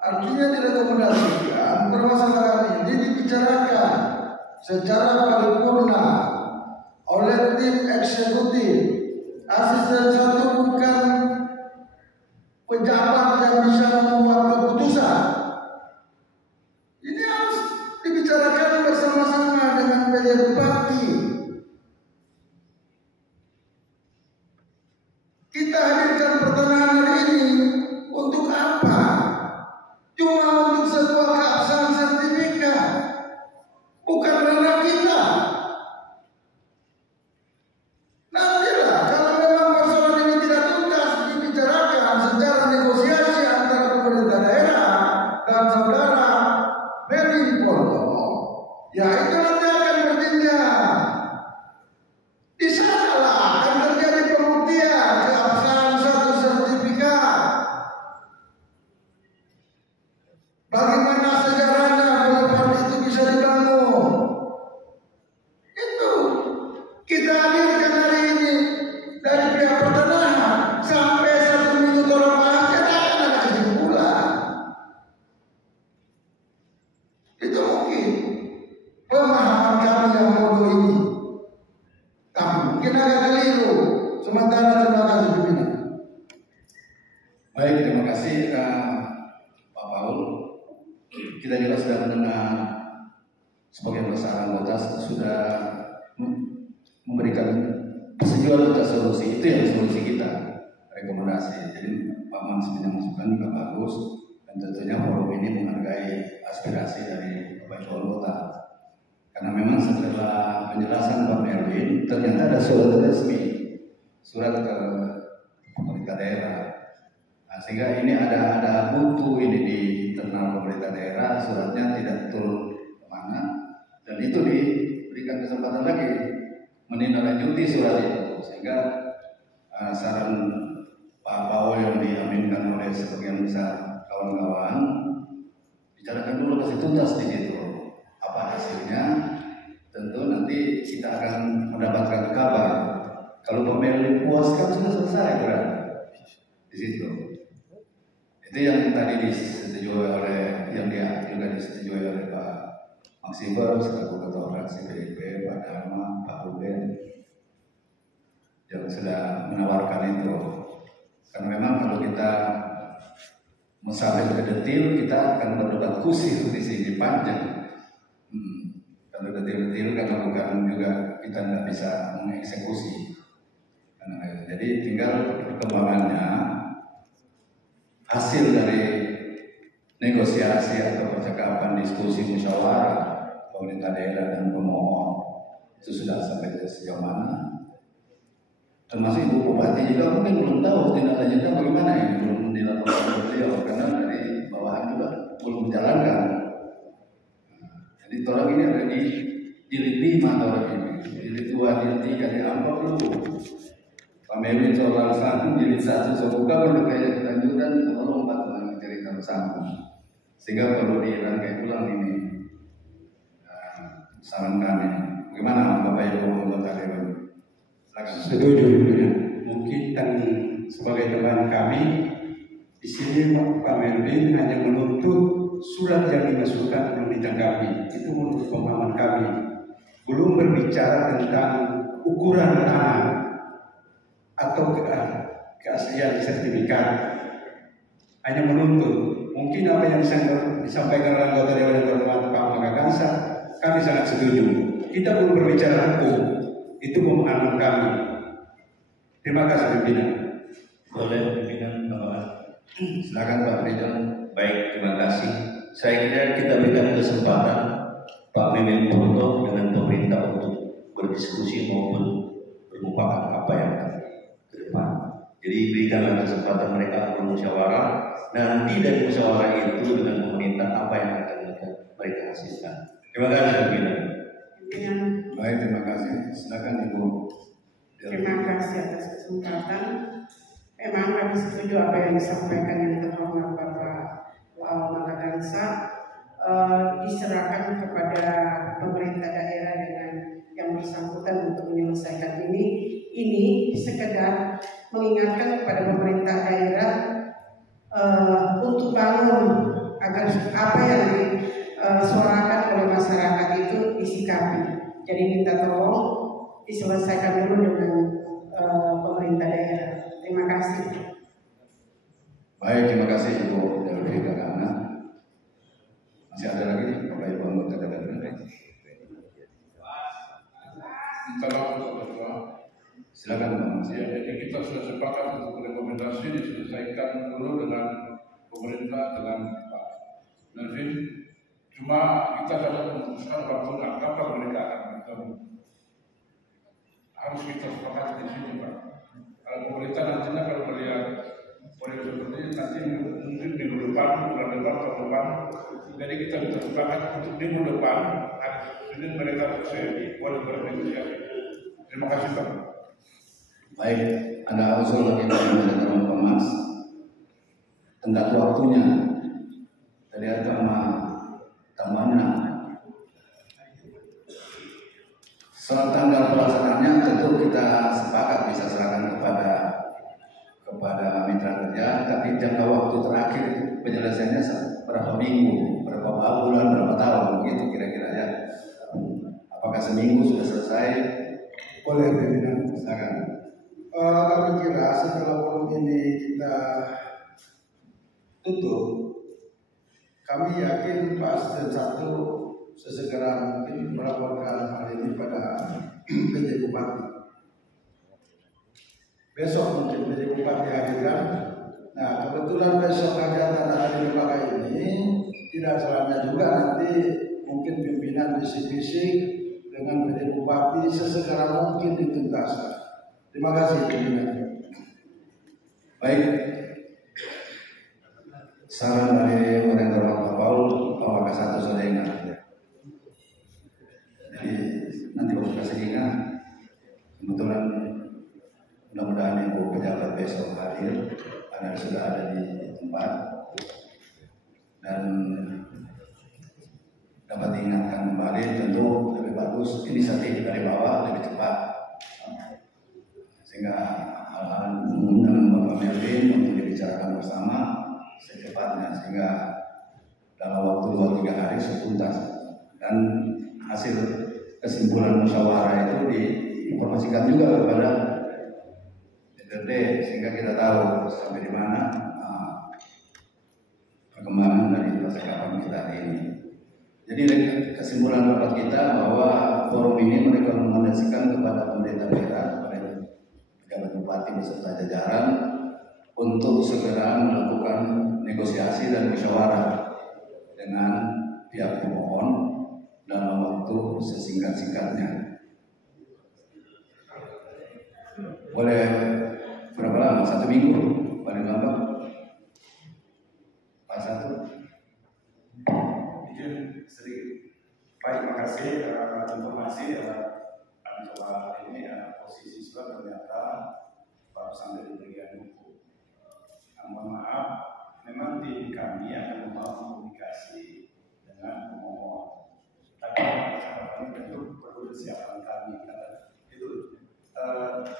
Artinya direkomendasikan permasalahan ini dibicarakan secara paripurna oleh tim eksekutif. Asisten satu bukan pejabat yang bisa membuat keputusan. Ini harus dibicarakan Bupati. Kita hadirkan pertengahan hari ini untuk apa? Cuma untuk sebuah keabsahan sertifikat, bukan ranah kita. Nantilah kalau memang persoalan ini tidak tuntas dibicarakan secara negosiasi antara pemerintah daerah dan saudara Melvin Ponto, ya itu nanti akan berjenjang. Di sanalah akan terjadi pembuktian keabsahan satu sertifikat. Bagaimana sejarahnya Boulevard itu bisa dibangun? Itu kita hadirkan hari ini dari pihak pertanahan sampai 1 minggu tolong bahas kita akan ada kesimpulan. Itu mungkin pemahaman kami yang bodoh ini. Tapi mungkin agak keliru. Sementara terima kasih pimpinan. Baik, terima kasih Pak Paul. Kita juga sudah mendengar sebagian besar anggota sudah memberikan persetujuan atas solusi. Itu yang solusi kita, rekomendasi. Jadi Pak Mans punya masukan juga bagus, dan tentunya forum ini menghargai aspirasi dari Bapak Ibu anggota. Karena memang setelah penjelasan Pak Melvin, ternyata ada surat resmi, surat ke pemerintah daerah. Nah, sehingga ini ada buntu ini di internal pemerintah daerah, suratnya tidak betul kemana, dan itu diberikan kesempatan lagi menindaklanjuti surat itu, sehingga saran Pak Paul yang diaminkan oleh sebagian besar kawan-kawan, bicarakan dulu kasih tuntas di situ. Apa hasilnya? Tentu nanti kita akan mendapatkan kabar. Kalau pemilu puas kan sudah selesai berarti di situ. Itu yang tadi disetujui oleh, yang dia juga disetujui oleh Pak Maksimal selaku Ketua Fraksi PDIP, Pak Dharma, Pak Ruben, yang sudah menawarkan itu. Karena memang kalau kita mau sampai ke detil, kita akan berdebat kusir di sini panjang. Kalau detil-detil karena bukan juga kita tidak bisa mengeksekusi. Jadi tinggal perkembangannya, hasil dari negosiasi atau percakapan, diskusi, musyawarah pemerintah daerah dan pemohon itu sudah sampai sejauh mana. Termasuk Ibu Bupati juga mungkin belum tahu tindak lanjutnya bagaimana, ini belum dilakukan beliau karena dari bawahan juga belum menjalankan. Jadi tolong ini ada di jilid 5 tolong ini, jilid 2, jilid 3 diambil dulu. Pak Melvin seorang santun jilid 1 semoga perlu kayak kelanjutan tolong bantu cerita bersama, sehingga perlu dirangkai ulang ini. Saran kami, bagaimana Bapak Ibu anggota Dewan? Setuju, mungkin kan sebagai teman kami di sini Pak Melvin hanya menuntut surat yang dimasukkan belum ditanggapi. Itu menurut pemahaman kami. Belum berbicara tentang ukuran tanah atau keaslian sertifikat. Hanya menuntut. Mungkin apa yang disampaikan oleh anggota Dewan yang terhormat Pak Magagansa, kami sangat setuju. Kita belum berbicara hukum. Itu pemahaman kami. Terima kasih pimpinan. Boleh pimpinan Bapak. Silakan Pak Ridwan. Baik, terima kasih. Saya kira kita berikan kesempatan Pak Melvin Ponto dengan pemerintah untuk berdiskusi maupun bermufakat apa yang ke depan. Jadi berikanlah kesempatan mereka bermusyawarah. Nanti dari musyawarah itu dengan pemerintah apa yang akan mereka hasilkan. Terima kasih pimpinan. Baik, terima kasih. Silakan Ibu. Terima kasih atas kesempatan. Memang kami setuju apa yang disampaikan yang terhormat Bapak Magagansa, diserahkan kepada pemerintah daerah dengan yang bersangkutan untuk menyelesaikan ini. Ini sekedar mengingatkan kepada pemerintah daerah untuk bangun agar apa yang disuarakan oleh masyarakat itu disikapi. Jadi minta tolong diselesaikan dulu dengan pemerintah daerah. Terima kasih. Baik, terima kasih Ibu Delvi Gagana. Masih ada lagi Bapak Ibu anggota DPR? Salam ketua. Silakan Pak Mas. Ya, jadi kita sudah sepakat untuk rekomendasi diselesaikan dulu dengan pemerintah dengan Pak Melvin. Cuma kita dapat memutuskan waktu kapan mereka akan bertemu. Harus kita sepakat di sini Pak. Kalau pemerintah nantinya kalau melihat proyek seperti ini nanti mungkin minggu depan, bulan depan, tahun depan. Jadi kita bisa sepakat untuk minggu depan hari Senin mereka boleh bernegosiasi. Terima kasih Pak. Baik, ada usul lagi dari Pak Mas. Tenggat waktunya tadi ada tambahan. Soal tanggal pelaksanaannya tentu kita sepakat bisa serahkan kepada mitra kerja, tapi jangka waktu terakhir penyelesaiannya berapa minggu, berapa bulan, berapa tahun, begitu kira-kira ya. Apakah seminggu sudah selesai? Boleh pimpinan. Silakan. Kami kira setelah forum ini kita tutup, kami yakin Pak Asisten 1 sesegera mungkin melaporkan hal ini pada PJ Bupati. Besok mungkin PJ Bupati hadirkan. Nah, kebetulan besok hajatan ada di lembaga ini, tidak salahnya juga nanti mungkin pimpinan bisik-bisik dengan PJ Bupati sesegera mungkin dituntaskan. Terima kasih pimpinan. Baik. Saran dari Moderator Pak Paul, apakah satu sudah ingat? Jadi nanti waktu kasih ingat, kebetulan mudah-mudahan Ibu pejabat besok hadir, karena sudah ada di tempat dan dapat diingatkan kembali. Tentu lebih bagus inisiatif dari bawah lebih cepat, sehingga hal-hal mengundang Bapak Melvin untuk dibicarakan bersama secepatnya, sehingga dalam waktu 2-3 hari setuntas dan hasil kesimpulan musyawarah itu diinformasikan juga kepada DPRD, sehingga kita tahu sampai di mana perkembangan dari percakapan kita ini. Jadi kesimpulan rapat kita bahwa forum ini merekomendasikan kepada pemerintah daerah, kepada pejabat bupati beserta jajaran untuk segera melakukan negosiasi dan musyawarah dengan pihak pemohon dalam waktu sesingkat-singkatnya. Boleh berapa lama? 1 minggu paling lambat. Pak Satu. Izin sedikit. Baik, terima kasih informasi. Kami coba ini posisi surat ternyata baru sampai di bagian hukum. Mohon maaf, memang tim kami akan membawa komunikasi dengan pemohon. Tapi catatan tentu perlu kesiapan kami. Itu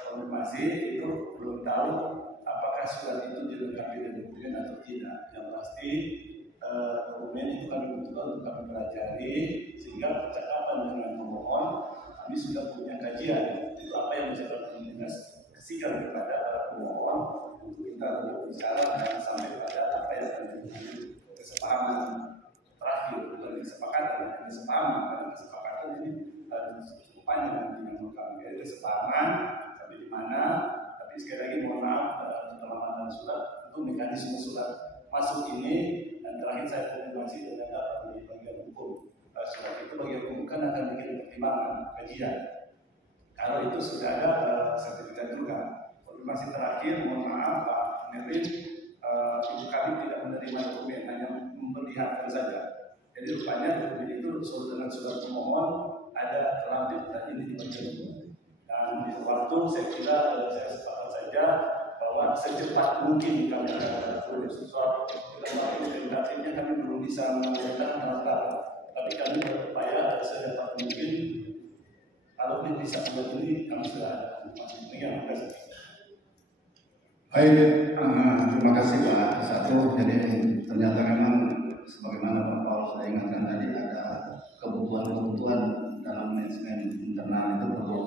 konfirmasi itu belum tahu apakah surat itu dilengkapi dengan dokumen atau tidak. Yang pasti dokumen itu kami butuhkan untuk kami pelajari, sehingga percakapan dengan pemohon kami sudah punya kajian itu apa yang bisa kami kasihkan kepada para pemohon untuk kita berbicara dan sampai pada apa yang akan menjadi kesepahaman terakhir, bukan kesepakatan, kesepahaman. Karena kesepakatan ini cukup panjang nanti yang kami jadi kesepahaman sampai di mana. Tapi sekali lagi mohon maaf keterlambatan surat untuk mekanisme surat masuk ini, dan terakhir saya konfirmasi ternyata di bagian hukum. Surat itu bagian hukum kan akan bikin pertimbangan kajian. Kalau itu sudah ada sertifikat juga. Konfirmasi terakhir, mohon maaf Pak Melvin, ibu kami tidak menerima dokumen, hanya memperlihatkan saja. Jadi rupanya dokumen itu dengan surat pemohon ada terlampir dan ini dibaca. Dan di waktu saya kira saya sepakat saja bahwa secepat mungkin kami akan ada sesuatu. Dalam implementatifnya kami belum bisa mengajarkan hal-hal, tapi kami berupaya secepat mungkin. Kalau bisa buat ini kami sudah masih mengingat. Baik, terima kasih Pak Satu. Jadi ternyata memang sebagaimana Pak Paul sudah ingatkan tadi, ada kebutuhan-kebutuhan dalam manajemen internal itu perlu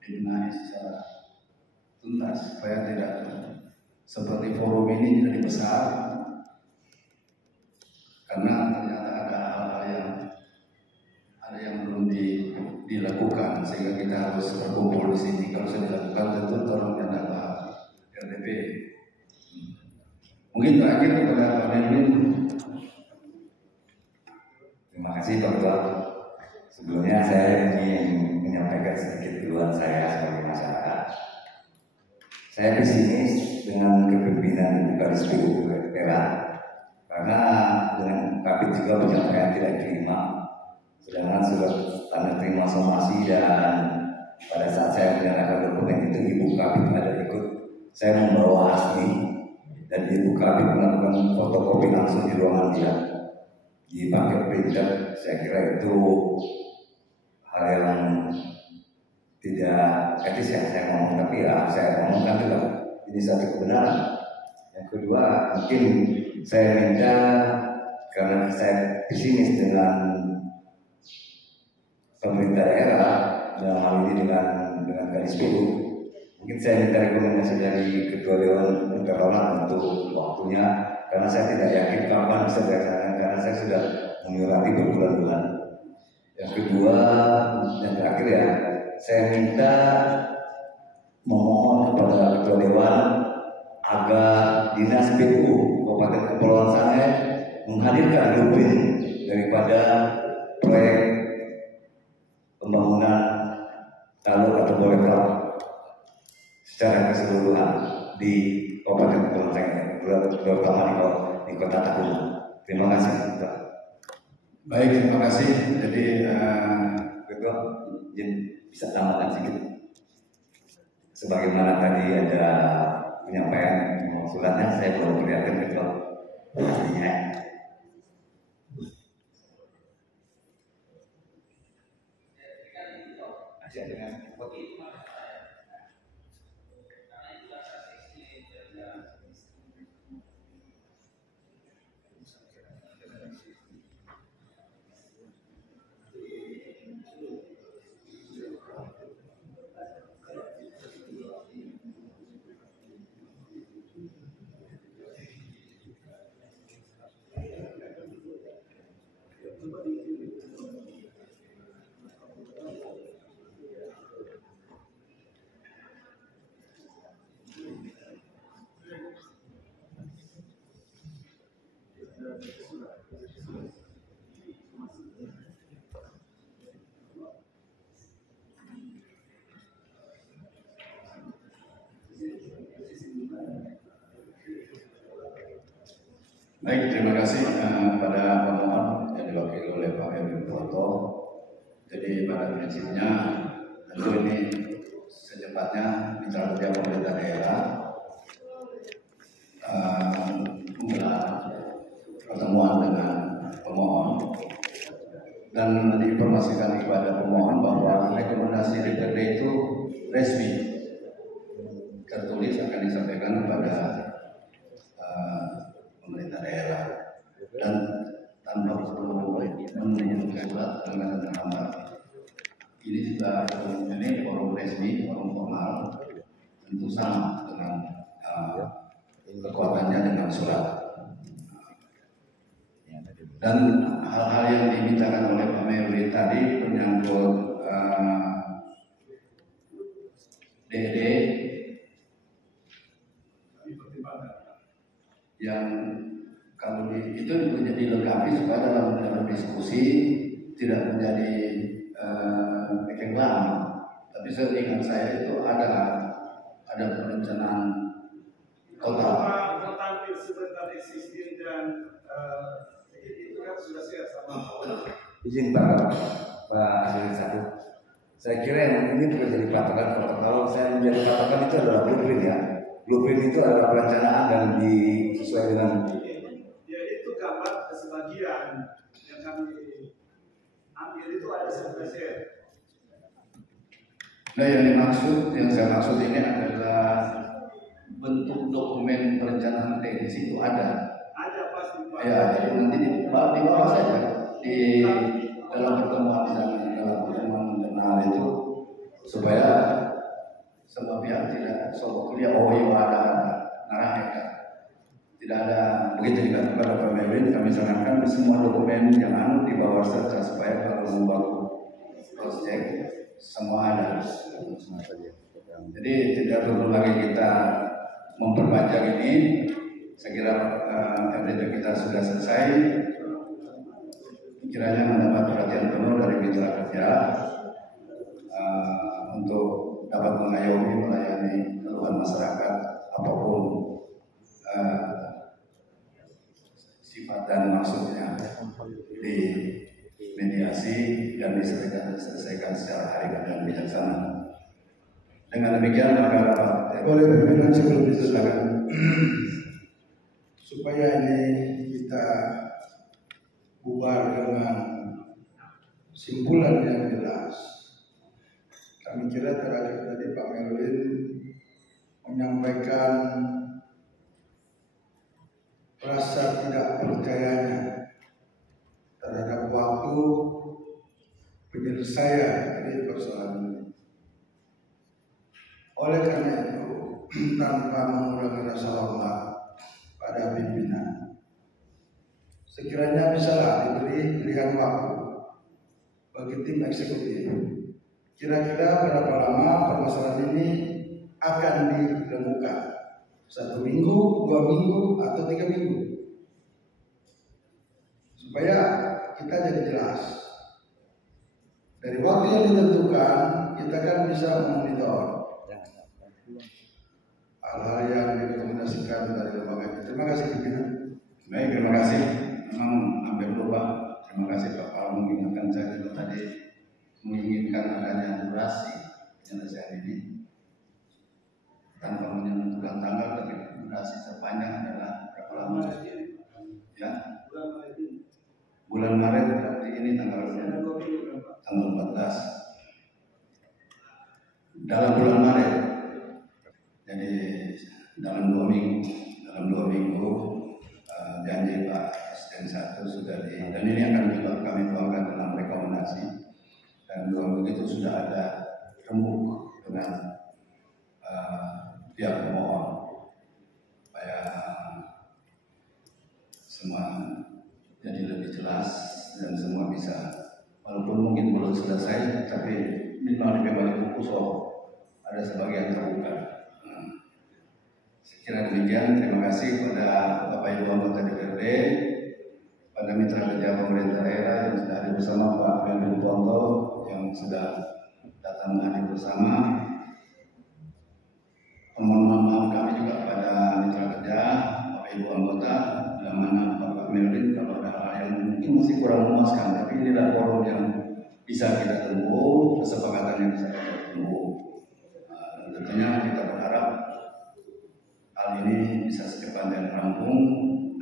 dibenahi secara tuntas supaya tidak seperti forum ini jadi besar, karena ternyata ada hal-hal yang belum dilakukan dilakukan sehingga kita harus berkumpul di sini. Kalau sudah dilakukan tentu tolong adalah RDP. Mungkin terakhir kepada Pak Melvin. Terima kasih Pak Ketua. Sebelumnya saya ingin menyampaikan sedikit keluhan saya sebagai masyarakat. Saya pesimis dengan kepemimpinan Garis PU Perak karena dengan Kabit juga penyampaian tidak diterima. Sedangkan surat tanda terima somasi dan pada saat saya menyerahkan dokumen itu Ibu Kabit ada ikut. Saya membawa asli dan Ibu Kabit melakukan fotokopi langsung di ruangan dia. Di paket printer, saya kira itu hal yang tidak etis yang saya ngomong, tapi ya saya ngomongkan juga ini satu kebenaran. Yang kedua, mungkin saya minta karena saya pesimis dengan pemerintah daerah dalam hal ini dengan Garis PU, mungkin saya minta rekomendasi dari Ketua Dewan Pencalonan untuk waktunya, karena saya tidak yakin kapan bisa dilaksanakan karena saya sudah menyurati berbulan-bulan. Yang kedua dan terakhir ya, saya minta memohon kepada Ketua Dewan agar Dinas PU Kabupaten Kepulauan Sangihe menghadirkan blueprint daripada proyek pembangunan taluk atau borekrab secara keseluruhan di Kabupaten Kepulauan Sangihe, terutama di Kota Tahuna. Terima kasih. Baik, terima kasih. Jadi Ketua, bisa tambahkan sedikit. Sebagaimana tadi ada penyampaian suratnya, saya belum perlihatkan Ketua aslinya. Baik, terima kasih pada pemohon yang diwakili oleh Pak Melvin Purwanto. Jadi pada prinsipnya tentu ini secepatnya mitra kerja pemerintah daerah menggelar pertemuan dengan pemohon dan diinformasikan kepada pemohon bahwa rekomendasi DPRD itu resmi tertulis akan disampaikan kepada pemerintah daerah dan tanpa perlu menunjukkan surat dengan terlambat. Ini sudah ini forum resmi, forum formal, tentu sama dengan kekuatannya dengan surat. Dan hal-hal yang dimintakan oleh Pak Melvin tadi menyangkut DD yang kalau itu menjadi dilengkapi supaya dalam diskusi tidak menjadi ekeng lama. Tapi seingat saya itu ada perencanaan total. Tetapi sebentar existing dan itu kan sudah siap sama. Izin Pak Hasil satu. Saya kira yang ini bukan jadi patokan. Kalau saya menjadi patokan itu adalah blueprint ya. Blueprint itu adalah perencanaan dan sesuai dengan. Ya itu gambar sebagian yang kami ambil itu ada 11%. Nah yang saya maksud ini adalah bentuk dokumen perencanaan teknis itu ada. Ada pasti Pak. Ya, jadi nanti di bawah saja di dalam pertemuan internal itu supaya semua pihak tidak soal kuliah ada narasi. Tidak ada begitu juga kepada Pak Melvin kami sarankan semua dokumen yang di bawah serta supaya kalau membangun proyek semua ada. Jadi tidak perlu lagi kita memperpanjang ini. Saya kira RDP kita sudah selesai. Kiranya mendapat perhatian penuh dari mitra kerja untuk dapat mengayomi melayani keluhan masyarakat apapun sifat dan maksudnya di mediasi dan diselesaikan secara adil dan bijaksana. Dengan demikian maka boleh pimpinan sebelum diselesaikan supaya ini kita bubar dengan simpulan yang jelas. Kami kira terakhir tadi Pak Melvin menyampaikan rasa tidak percayanya terhadap waktu penyelesaian dari persoalan ini. Oleh karena itu, tanpa mengurangi rasa hormat pada pimpinan, sekiranya bisalah diberi pilihan waktu bagi tim eksekutif. Kira-kira berapa lama permasalahan ini akan dilakukan? 1 minggu, 2 minggu, atau 3 minggu? Supaya kita jadi jelas. Dari waktu yang ditentukan, kita kan bisa memonitor hal-hal yang direkomendasikan dari lembaga ini. Terima kasih pimpinan. Baik, terima kasih. Memang hampir lupa. Terima kasih Pak Pak mengingatkan saya juga tadi menginginkan adanya durasi penyelesaian ini tanpa menentukan tanggal, tapi durasi terpanjang adalah berapa lama? Ya, bulan Maret berarti ini tanggal 14. Dalam bulan Maret, jadi dalam 2 minggu, janji Pak Asisten 1 sudah dan ini akan juga kami tuangkan dalam rekomendasi. Dan 2 minggu itu sudah ada rembuk dengan pihak pemohon supaya semua jadi lebih jelas dan semua bisa, walaupun mungkin belum selesai, tapi minimal di balik buku so ada sebagian terbuka. Sekira demikian, terima kasih kepada Bapak Ibu anggota DPRD, pada mitra kerja pemerintah daerah yang sudah hadir bersama, Pak Melvin Ponto yang sudah datang hadir bersama. Mohon maaf kami juga pada mitra kerja, Bapak Ibu anggota, dalam mana Bapak Melvin kalau ada hal yang mungkin masih kurang memuaskan, tapi inilah forum yang bisa kita tempuh, kesepakatan yang bisa kita tempuh. Tentunya kita berharap hal ini bisa secepatnya rampung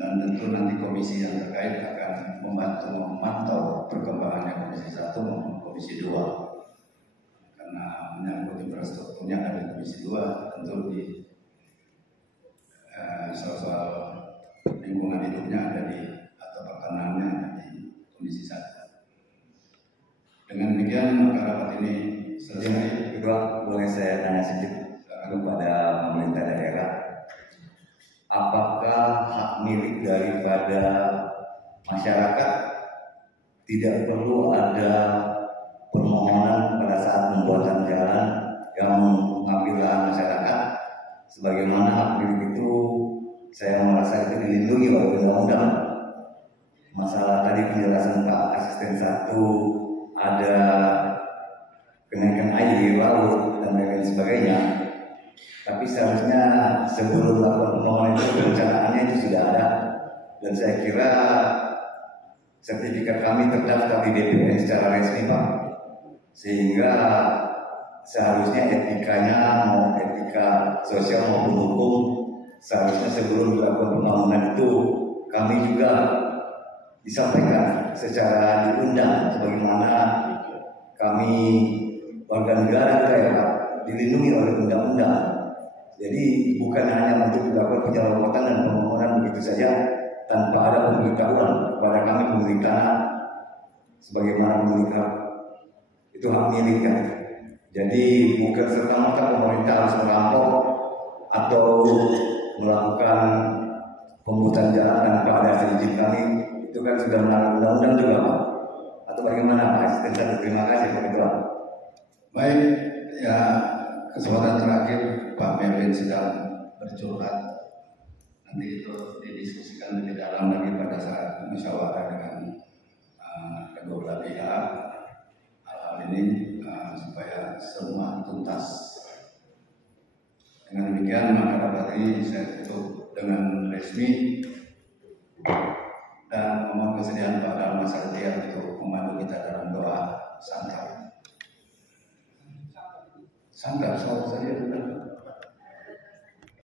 dan tentu nanti komisi yang terkait akan membantu memantau perkembangannya komisi 1 maupun komisi 2. Karena menyangkut infrastrukturnya ada di komisi 2, tentu di soal lingkungan hidupnya ada di atau pertanahannya ada di komisi 1. Dengan demikian maka rapat ini selesai. Kedua, boleh saya tanya sedikit kepada pemerintah daerah, apakah hak milik daripada masyarakat tidak perlu ada permohonan pada saat pembuatan jalan yang mengambil lahan masyarakat, sebagaimana hak milik itu saya merasa itu dilindungi oleh undang-undang. Masalah tadi penjelasan Pak Asisten 1 ada kenaikan air di laut dan lain sebagainya, tapi seharusnya sebelum melakukan pembangunan itu perencanaannya itu sudah ada, dan saya kira sertifikat kami terdaftar di DPR secara resmi Pak, sehingga seharusnya etikanya mau etika sosial maupun hukum seharusnya sebelum melakukan pembangunan itu kami juga disampaikan secara diundang, sebagaimana kami warga negara daerah dilindungi oleh undang-undang. Jadi bukan hanya untuk dilakukan penyelamatan dan pembangunan begitu saja tanpa ada pemberitahuan kepada kami pemilik tanah sebagaimana pemilik hak. Itu hak milik kan. Jadi bukan serta-merta pemerintah harus merampok atau melakukan pembuatan jalan tanpa ada izin kami. Itu kan sudah melanggar undang-undang juga Pak. Atau bagaimana Pak Asisten? Terima kasih Pak Ketua. Baik, ya kesempatan terakhir Pak Melvin sedang bercurhat. Nanti itu didiskusikan lebih dalam lagi pada saat musyawarah dengan kedua belah pihak. Hal ini supaya semua tuntas. Dengan demikian maka dapat ini saya tutup dengan resmi dan memohon kesediaan Pak Dalmas Setia untuk membantu kita dalam doa santap. Santap saja.